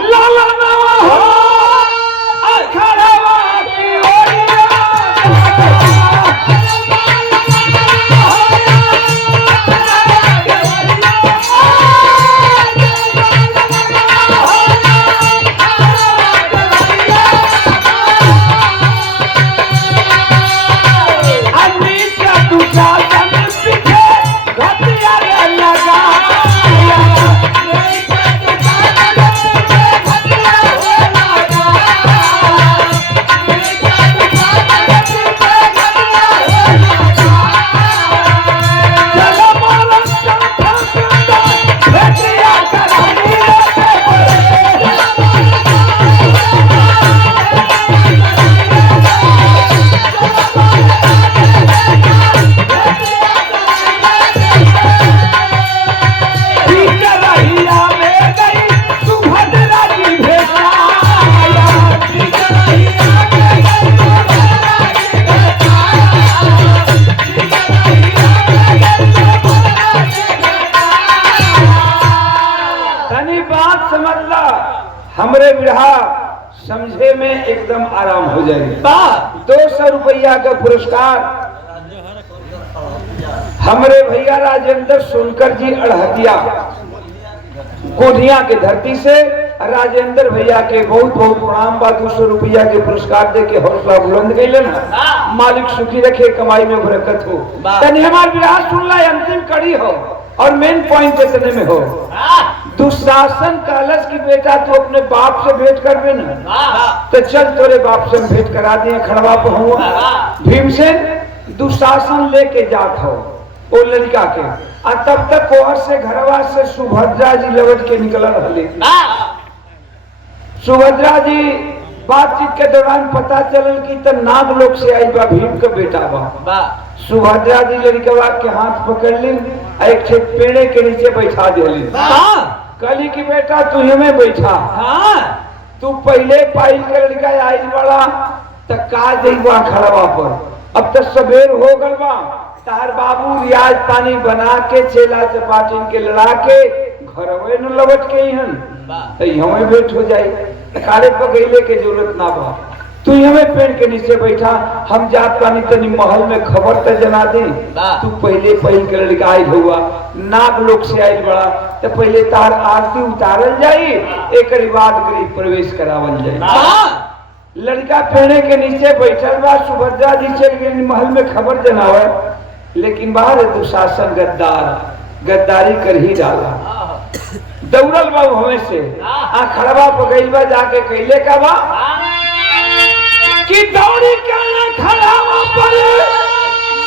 लाला नवा हो अखाड़वा की ओरिया। हमरे विरहा समझे में एकदम आराम हो जाएगा। 200 रुपया का पुरस्कार हमरे भैया राजेंद्र सोनकर जी अड़हतिया कोढ़िया के धरती से राजेंद्र भैया के बहुत बहुत प्रणाम बा। 200 रुपया के पुरस्कार दे के हौसला बुलंद कैले ना। मालिक सुखी रखे, कमाई में बरकत हो। तनी हमार विरहा सुन ला, अंतिम कड़ी हो और मेन पॉइंट इतने में हो। दुशासन कालस की बेटा तो अपने बाप से भेंट कर बे ना, तो चल तोरे बाप से भेंट करा दिए। खड़वा पे हुआ भीमसेन दुशासन लेके जात हो वो लड़का के, और तब तक कोहर से घरवा से सुभद्रा जी लौट के निकल रहे। सुभद्रा जी बातचीत के दौरान पता चलल कि तो नागलोक से आई बा, भीम का बेटा बा। सुभद्रा जी लड़कवा के हाथ पकड़ ली, एक पेड़े के नीचे बैठा दिली। कहली कि बेटा तू हमें बैठा, तू पहले पाइल के लड़का आई बड़ा तो का देवा खड़वा पर। अब तो सबेर हो गल बा, तार बाबू रियाज पानी बना के चेला चपाटीन के लड़ा के घरवे न लौट के हमें भेंट हो जाए। काले पगैले के जरूरत ना बा, तू हमें पेड़ के नीचे बैठा, हम जात पानी तनी महल में खबर तो जना दे। तू पहले पहिल के लड़का आई हुआ, नाग लोक से आई बड़ा, तो पहले तार आरती उतारल जाई, एक बाद गृह प्रवेश करावल जाए। लड़का पेड़े के नीचे बैठल बा, सुभद्रा जी चल गई महल में खबर जनावे, लेकिन बाहर दुशासन गद्दारी कर ही डाला। दौड़ल बा हमें से खड़वा पकड़ बा, जाके कैले का बा कि दौड़ी के खड़वा पर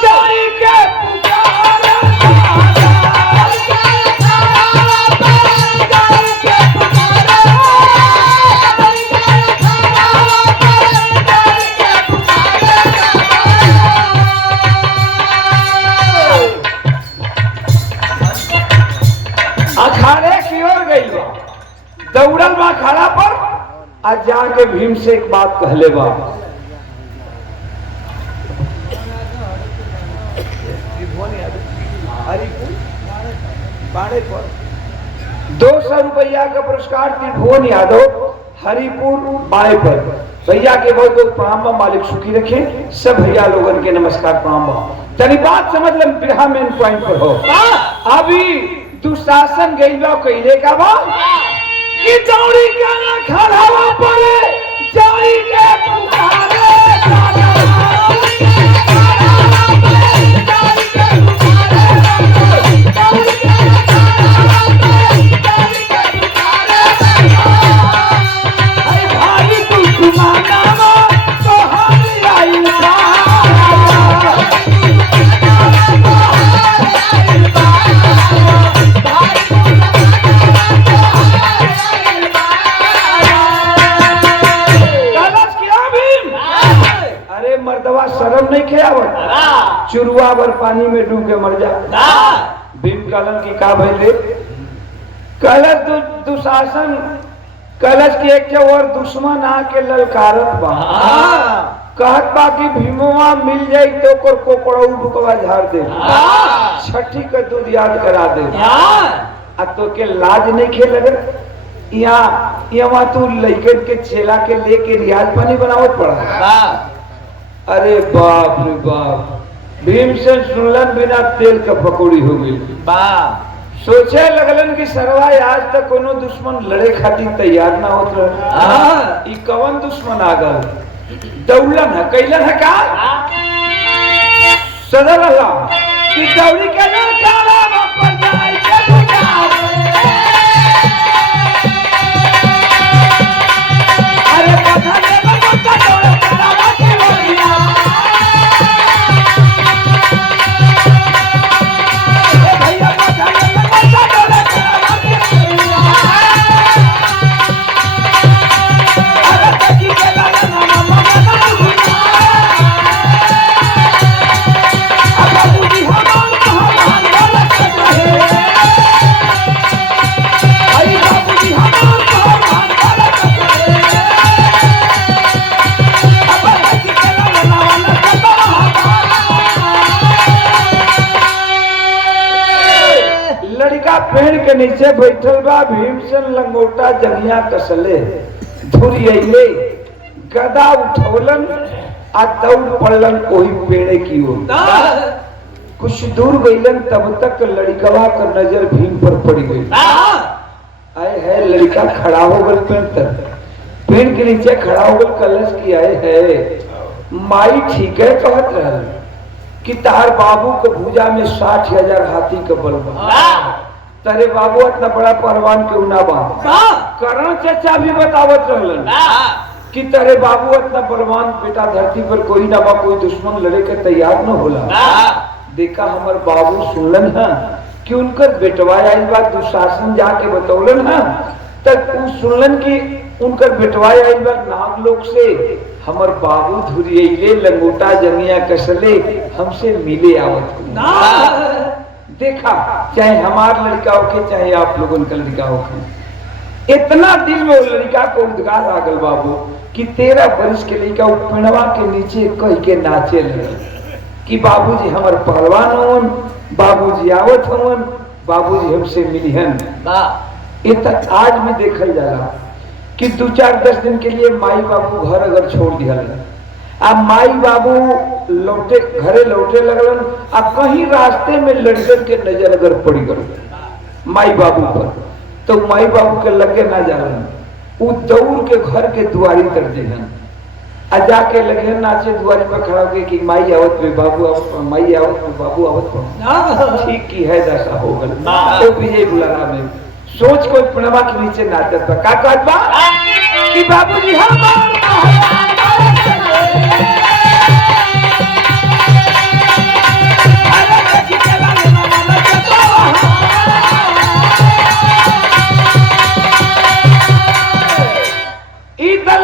जाई के पुकारे। अखाड़े की ओर गई बा, दौड़ल बा खड़ा पर, आज जाके भीम से एक बात कहले बा। पर 200 रुपया का पुरस्कार त्रिभुवन यादव हरिपुर बाय पर। भैया के बहुत बहुत प्रणाम, मालिक सुखी रखे। सब भैया लोगन के नमस्कार प्रणाम। तनी बात समझ ले, बिरहा मेन पॉइंट पर हो। अभी दुशासन गई बा कैले का बा कि दौड़ी के खड़ावा पर जाई के पुकारे। भाई तू सुना भर पानी में डूब के मर जा। भीम कहलन की का भइल रे? कहलस दुशासन कहलस की एक और दुश्मन आके ललकारत बा, कहत बा कि भीमवा मिल जाई तो ओकर कोकड़ऊ डुकवा झाड़ दे, छठी का दूध याद करा दे। आ तो के लाज नहीं खे लगे? यहाँ तू लइकन के चेला के लेके रियाज पानी बनावत पड़ा। अरे बाप रे बाप, भीम से सुनलन बिना तेल का पकौड़ी हो गई। सोचे लगलन कि सरवा आज तक कोनो दुश्मन लड़े खातिर तैयार ना होत रहे, ई कवन दुश्मन आ गल? दौड़लन है, कैलन है का सदर अल्लाह कि दौड़ी के ना काला पर जाए के अरे पता ले बता दौड़ काला के बोलिया भैया पता ले बता दौड़ काला के बोलिया अरे तकी के ना ना पेड़ के नीचे बैठल बा, भीमसेन लंगोटा जंगिया कसले धुरियले गदा उठौलन आ दौड़ पड़लन कोई पेड़ की ओर। कुछ दूर गईलन तब तक लड़कवा का नजर भीम पर पड़ गई। आए है लड़का खड़ा हो गल पेड़ के नीचे खड़ा हो गल, कलश की आए है माई ठीक है कहत रहल कि तार बाबू के भुजा में 60,000 हाथी के बल बा, तारे बाबू इतना बड़ा पहलवान क्यों ना बा। करण चाचा भी बतावत रहलन कि तारे बाबू इतना बलवान बेटा धरती पर कोई ना बा, कोई दुश्मन लड़े के तैयार न होला। देखा हमार बाबू सुनलन है कि उनकर बेटवा आइल बा, दुशासन जाके बतौलन है तब सुनलन कि उनकर बेटवा आइल बा नागलोक से, हमर बाबू धुरियले लंगोटा जंगिया कसले हमसे मिले आवत। देखा चाहे हमार लड़का होके चाहे आप लोगों का लड़का होके, इतना दिल में लड़का को उद्गार आ गल बाबू कि 13 वर्ष के लड़का पेड़वा के नीचे कह के नाचे लगे कि बाबूजी हमार पहलवान होन, बाबूजी आवत होन, बाबूजी हमसे मिलिहन। आज भी देखल जाला कि 2-4-10 दिन के लिए माई बाबू घर अगर छोड़ दिया, अब माई बाबू लौटे घरे लौटे लगलन, अब कहीं रास्ते में लड़कन के नजर अगर पड़ गई माई बाबू पर, तो माई बाबू के लगे ना जालन, वो दौड़ के घर के दुआरी कर देहन, आ जाके लगे नाचे दुआरी पर खड़ा होके कि माई आवत पे बाबू आवत, माई आवत पे बाबू आवत। ठीक की है दशा हो गल। तो विजय बुलाना में सोच कोई प्रणवा के नीचे नाचत बा, का कहत बा कि बाबूजी हमार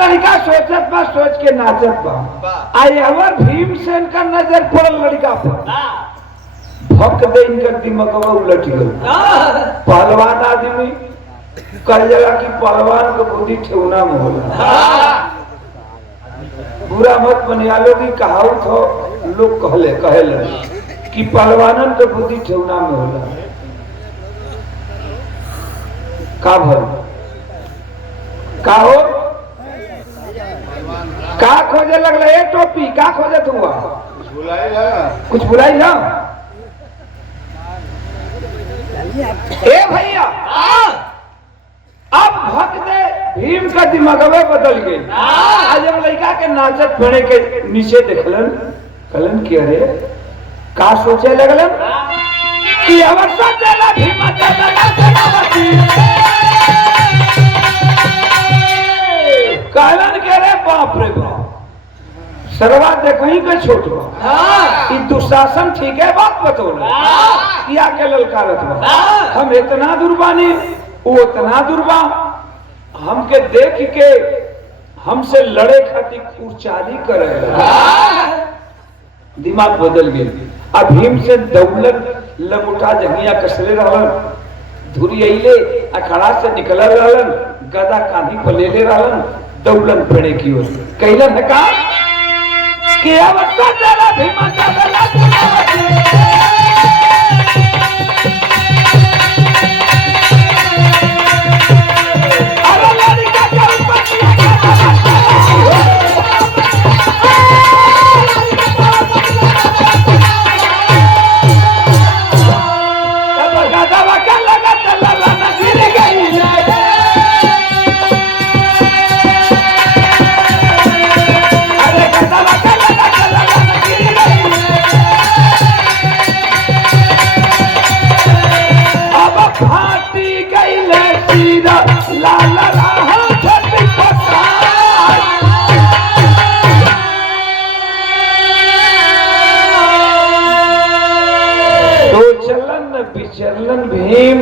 लड़का सोचत बा, सोच के नाचत बा। आई अवर भीमसेन का नजर पड़ल लड़का पर, भक दे इनकर दिमागवा उलट गल। पहलवान आदमी कह जला कि पहलवान को बुद्धि ठेवना में होला, बुरा मत बनिया लोग कहावत हो, लोग कहले कि पहलवानन को बुद्धि ठेवना में होला। का भर का हो का खोजे लगला? ए टोपी का खोजत हुआ? कुछ बुलाई ना ए भैया। अब भक्त भीम का दिमागवे बदल गए। आज जब लड़का के नाचत फेड़े के नीचे देखलन, कहलन कि अरे का सोचे लगलन कि अवसर चला भीम कहलन के रे बाप रे बाप, सरवा देखो ही के छोट बा, दुशासन ठीक है बात बतौला किया के ललकारत बा, हम इतना दुर्बानी वो इतना दुर्बा, हमके देख के हमसे लड़े खातिर कुचाली करे, दिमाग बदल गए। अब भीम से दौलत लंगोटा जंगिया कसले रहलन, धुरी अइले अखाड़ा से निकल रहलन, गदा कांधी पर ले रहलन, दौलन पेड़े की ओर कहलन है का कि अवस्था चला भीमा विचरलन भीम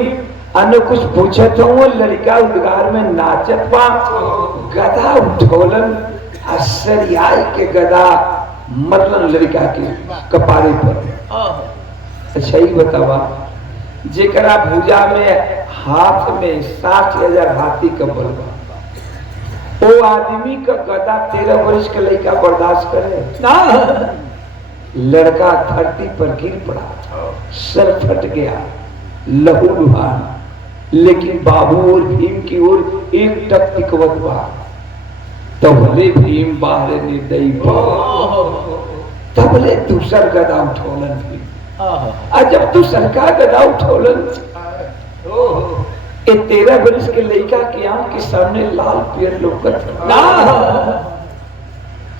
अन कुछ पूछत हो लड़का उद्गार में नाचत बा गदा उठोलन आश्चर्याय के गदा मरलन लड़का के कपारे पर। अच्छा ही बतावा जेकरा भुजा में हाथ में 60,000 हाथी का बल बा वो आदमी का गदा 13 वर्ष का लड़का बर्दाश्त करे ना। लड़का धरती पर गिर पड़ा, सर फट गया, लहू लुहान, लेकिन बाबू और भीम की ओर एक टक टिकवत बा। तबले भीम बाहर निर्दयी तबले दूसर गदा उठोलन भीम। और जब दूसर का गदा उठोलन 13 वर्ष के लड़का के आंख के सामने लाल पेड़ लोकत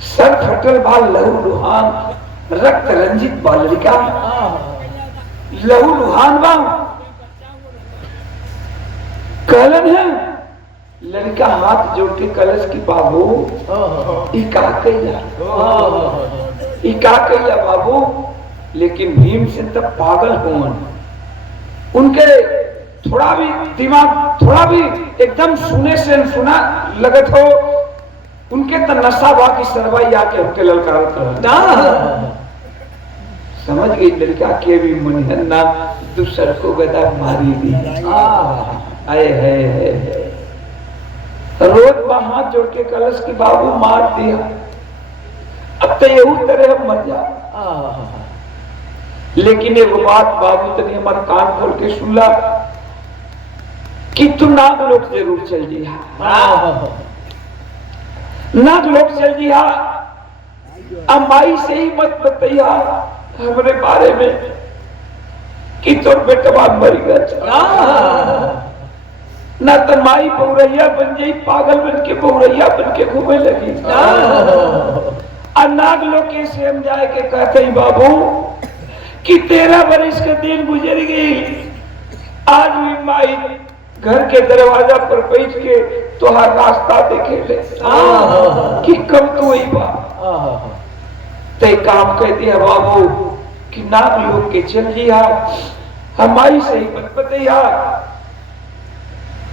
सर फटल बा, लहू लुहान, रक्त रंजित बा लड़का, लहू लुहान बा। कहलन है लड़का हाथ जोड़ के कलश की बाबू ई का कहिया बाबू। लेकिन भीम से तब पागल हुआ, उनके थोड़ा भी दिमाग थोड़ा भी एकदम सुने से सुना लगत हो, उनके तो नशा बा की सरवाई आके उनके ललकारत रहा। समझ गई लड़का के भी मन है ना दूसर को गदा मारी दी। आए है रोज हाथ जोड़ के कलश की बाबू मार दिया, अब तो यही तरह हम मर जा। लेकिन एक बात बाबू तनी हमारा कान खोल के सुनला कि तू नागलोक जरूर चल जिया, नागलोक चल जिया। अम्माई से ही मत बतैया हमारे बारे में कि तोर बेटवा मर गया, ना तो माई बहुरैया बन जाई, पागल बन के बहुरैया बन के घूमे लगी। नागलोक से हम जाए के कहते ही बाबू कि 13 वर्ष के दिन गुजर गई, आज भी माई घर के दरवाजा पर बैठ के तोहार रास्ता देखे ले कि कब तू आई बा। ते काम कह दिया बाबू कि नागलोक के चल जिया, हमारी सही मत बतैया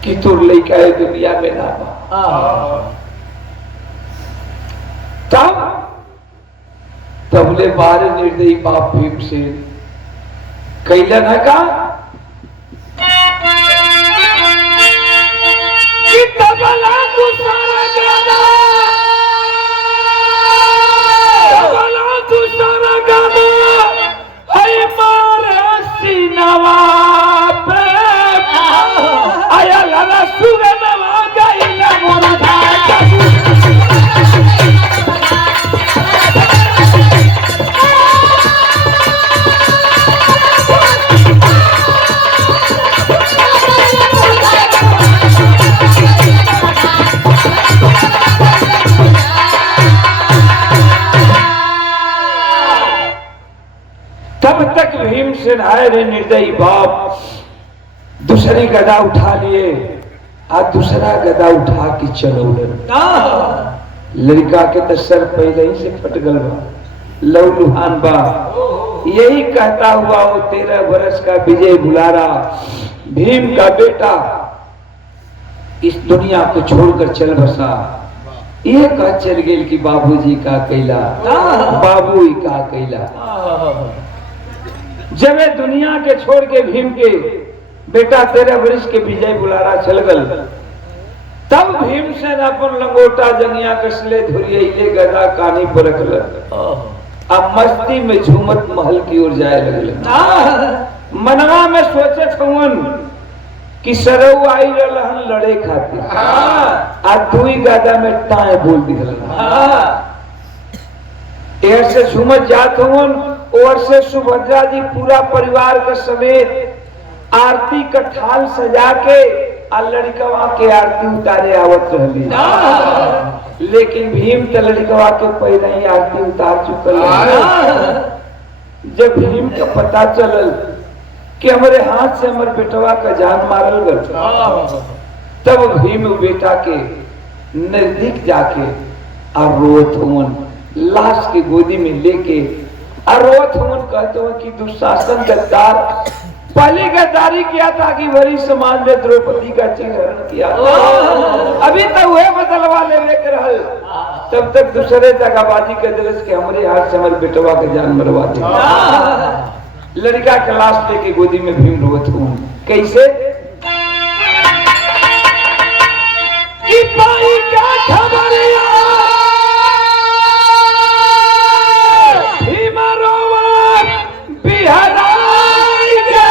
कि तोर लइका है दुनिया में ना बा। तबले बारे निर्दयी बाप भीम से कैलन है का कि तबला दूसरा गाना, तबला दूसरा गाना है मारे सीनवा पे आया लला सुगनवा गाइला मोरा तब तक भीमसेन आए रे निर्दयी बाप दूसरी गदा उठा लिए, आज दूसरा गदा उठा के चलौलन। लड़का के तो सर पहले ही से फट गल बा, लहू लुहान बा। यही कहता हुआ वो 13 वर्ष का विजय बुलारा भीम का बेटा इस दुनिया को छोड़कर चल बसा। ये कह चल गेल कि बाबूजी का कैला, बाबू ही का कैला। जब ये दुनिया के छोड़ के भीम के बेटा 13 वर्ष के विजय बुलारा चल गल, तब भीमसेन अपन लंगोटा जंगिया कसले धुरिये गदा कानी पर रखल, अब मस्ती में झूमत महल की ओर जाए लगल। मनवा में सोचत हवन कि सरऊ आई रहन लड़े खातिर, आ दुई गदा में टाए बोल दिहल। एर से झूमत जात हवन, और से सुभद्रा जी पूरा परिवार के समेत आरती का थाल सजा के आ लड़कवा के आरती उतारे आवत रहली। लेकिन भीम तो लड़कवा के पहले ही आरती उतार चुकल। जब भीम का पता चलल कि हमारे हाथ से हमारे बेटवा का जान मारल गल, तब भीम बेटा के नजदीक जाके और रोत हुन, लाश की गोदी में लेके और रोत हुन, कहते हुए कि दुशासन गद्दार पहले गद्दारी किया था कि भरी समाज में द्रौपदी का चिन्हरण किया, अभी तक वह बदलवा लेवे के रहल, तब तक दूसरे दगाबाजी के दरस के हमारे हाथ से हमारे बेटवा के जान मरवा दे। लड़का का लाश लेके गोदी में भीम रोत हूँ। कैसे कि पाई क्या खबरिया भीम रोवा बिहराई के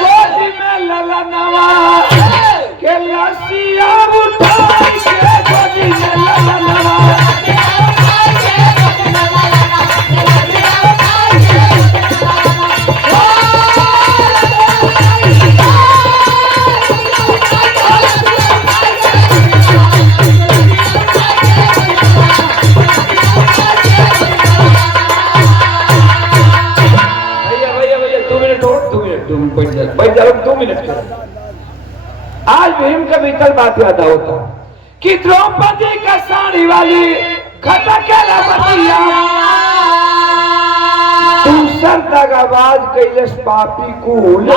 गोदी में ललनवा के लसिया उठाई के गोदी में ललनवा आज भीम का बीतल बात याद होता कि द्रौपदी का साड़ी वाली खटकेला बतिया दूसर दगाबाज कैलस पापी कूल,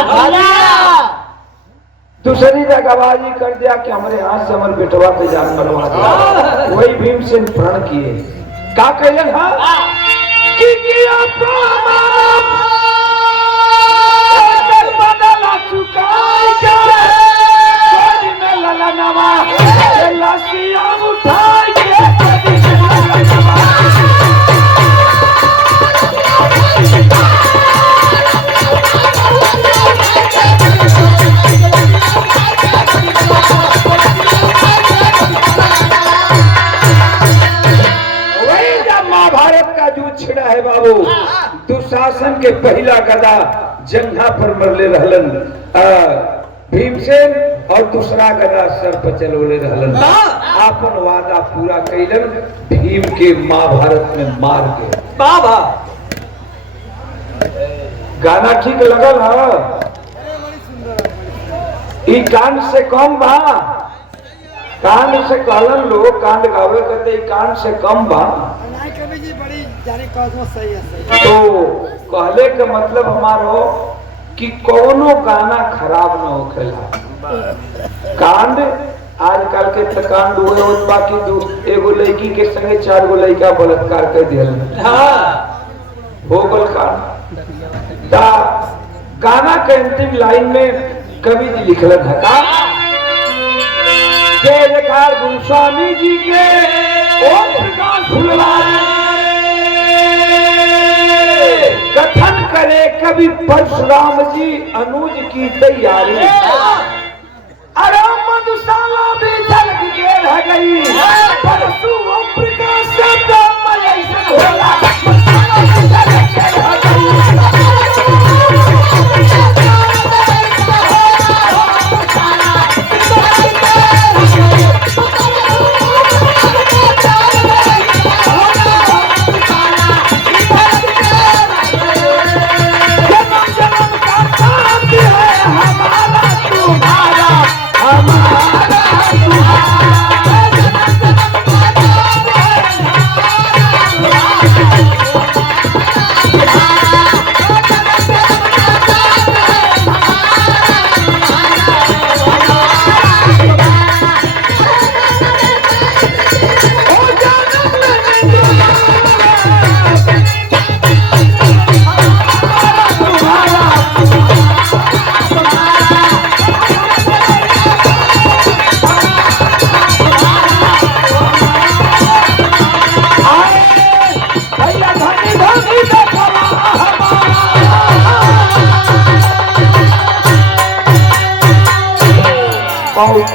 दूसरी दगाबाजी कर दिया कि हमारे हाथ से हमारे बेटवा पे जान मरवा दिया। वही भीम से प्रण किए का कैलन कि किया बदला चुकाई के गोदी में ललनवा लसिया उठाई के गोदी में ललनवा। वही जब महाभारत का युद्ध छिड़ा है बाबू, दुशासन के पहला गदा जंघा पर मरले रहलन भीमसेन, और दूसरा गदा सर पर चलोले रहलन। आपन वादा पूरा कैलन, भीम के महाभारत में मार के। बाबा गाना ठीक लगल है, ई कांड से कम बा, कांड से कहलन लोग कांड गावे कहते कांड से कम बा, तो कहले का मतलब हमारो कि कोनो गाना खराब न होखेला। कांड आजकल के तो कांड हुए होत बाकी एगो लड़की के संगे 4 गो लड़का बलात्कार कर दियल, हो गल कांड। ता गाना के अंतिम लाइन में कवि जी लिखलन है का जय जयकार गुरु स्वामी जी के ओम प्रकाश फुलवारी, कथन करे कवि परशुराम जी अनुज की तैयारी। अरे मधुशाला भी जल के रह गई, परशु ओम प्रकाश से ब्रह्म ऐसा होला, मधुशाला भी जल के रह गई। हमारा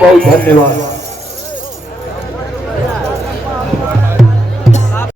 बहुत धन्यवाद।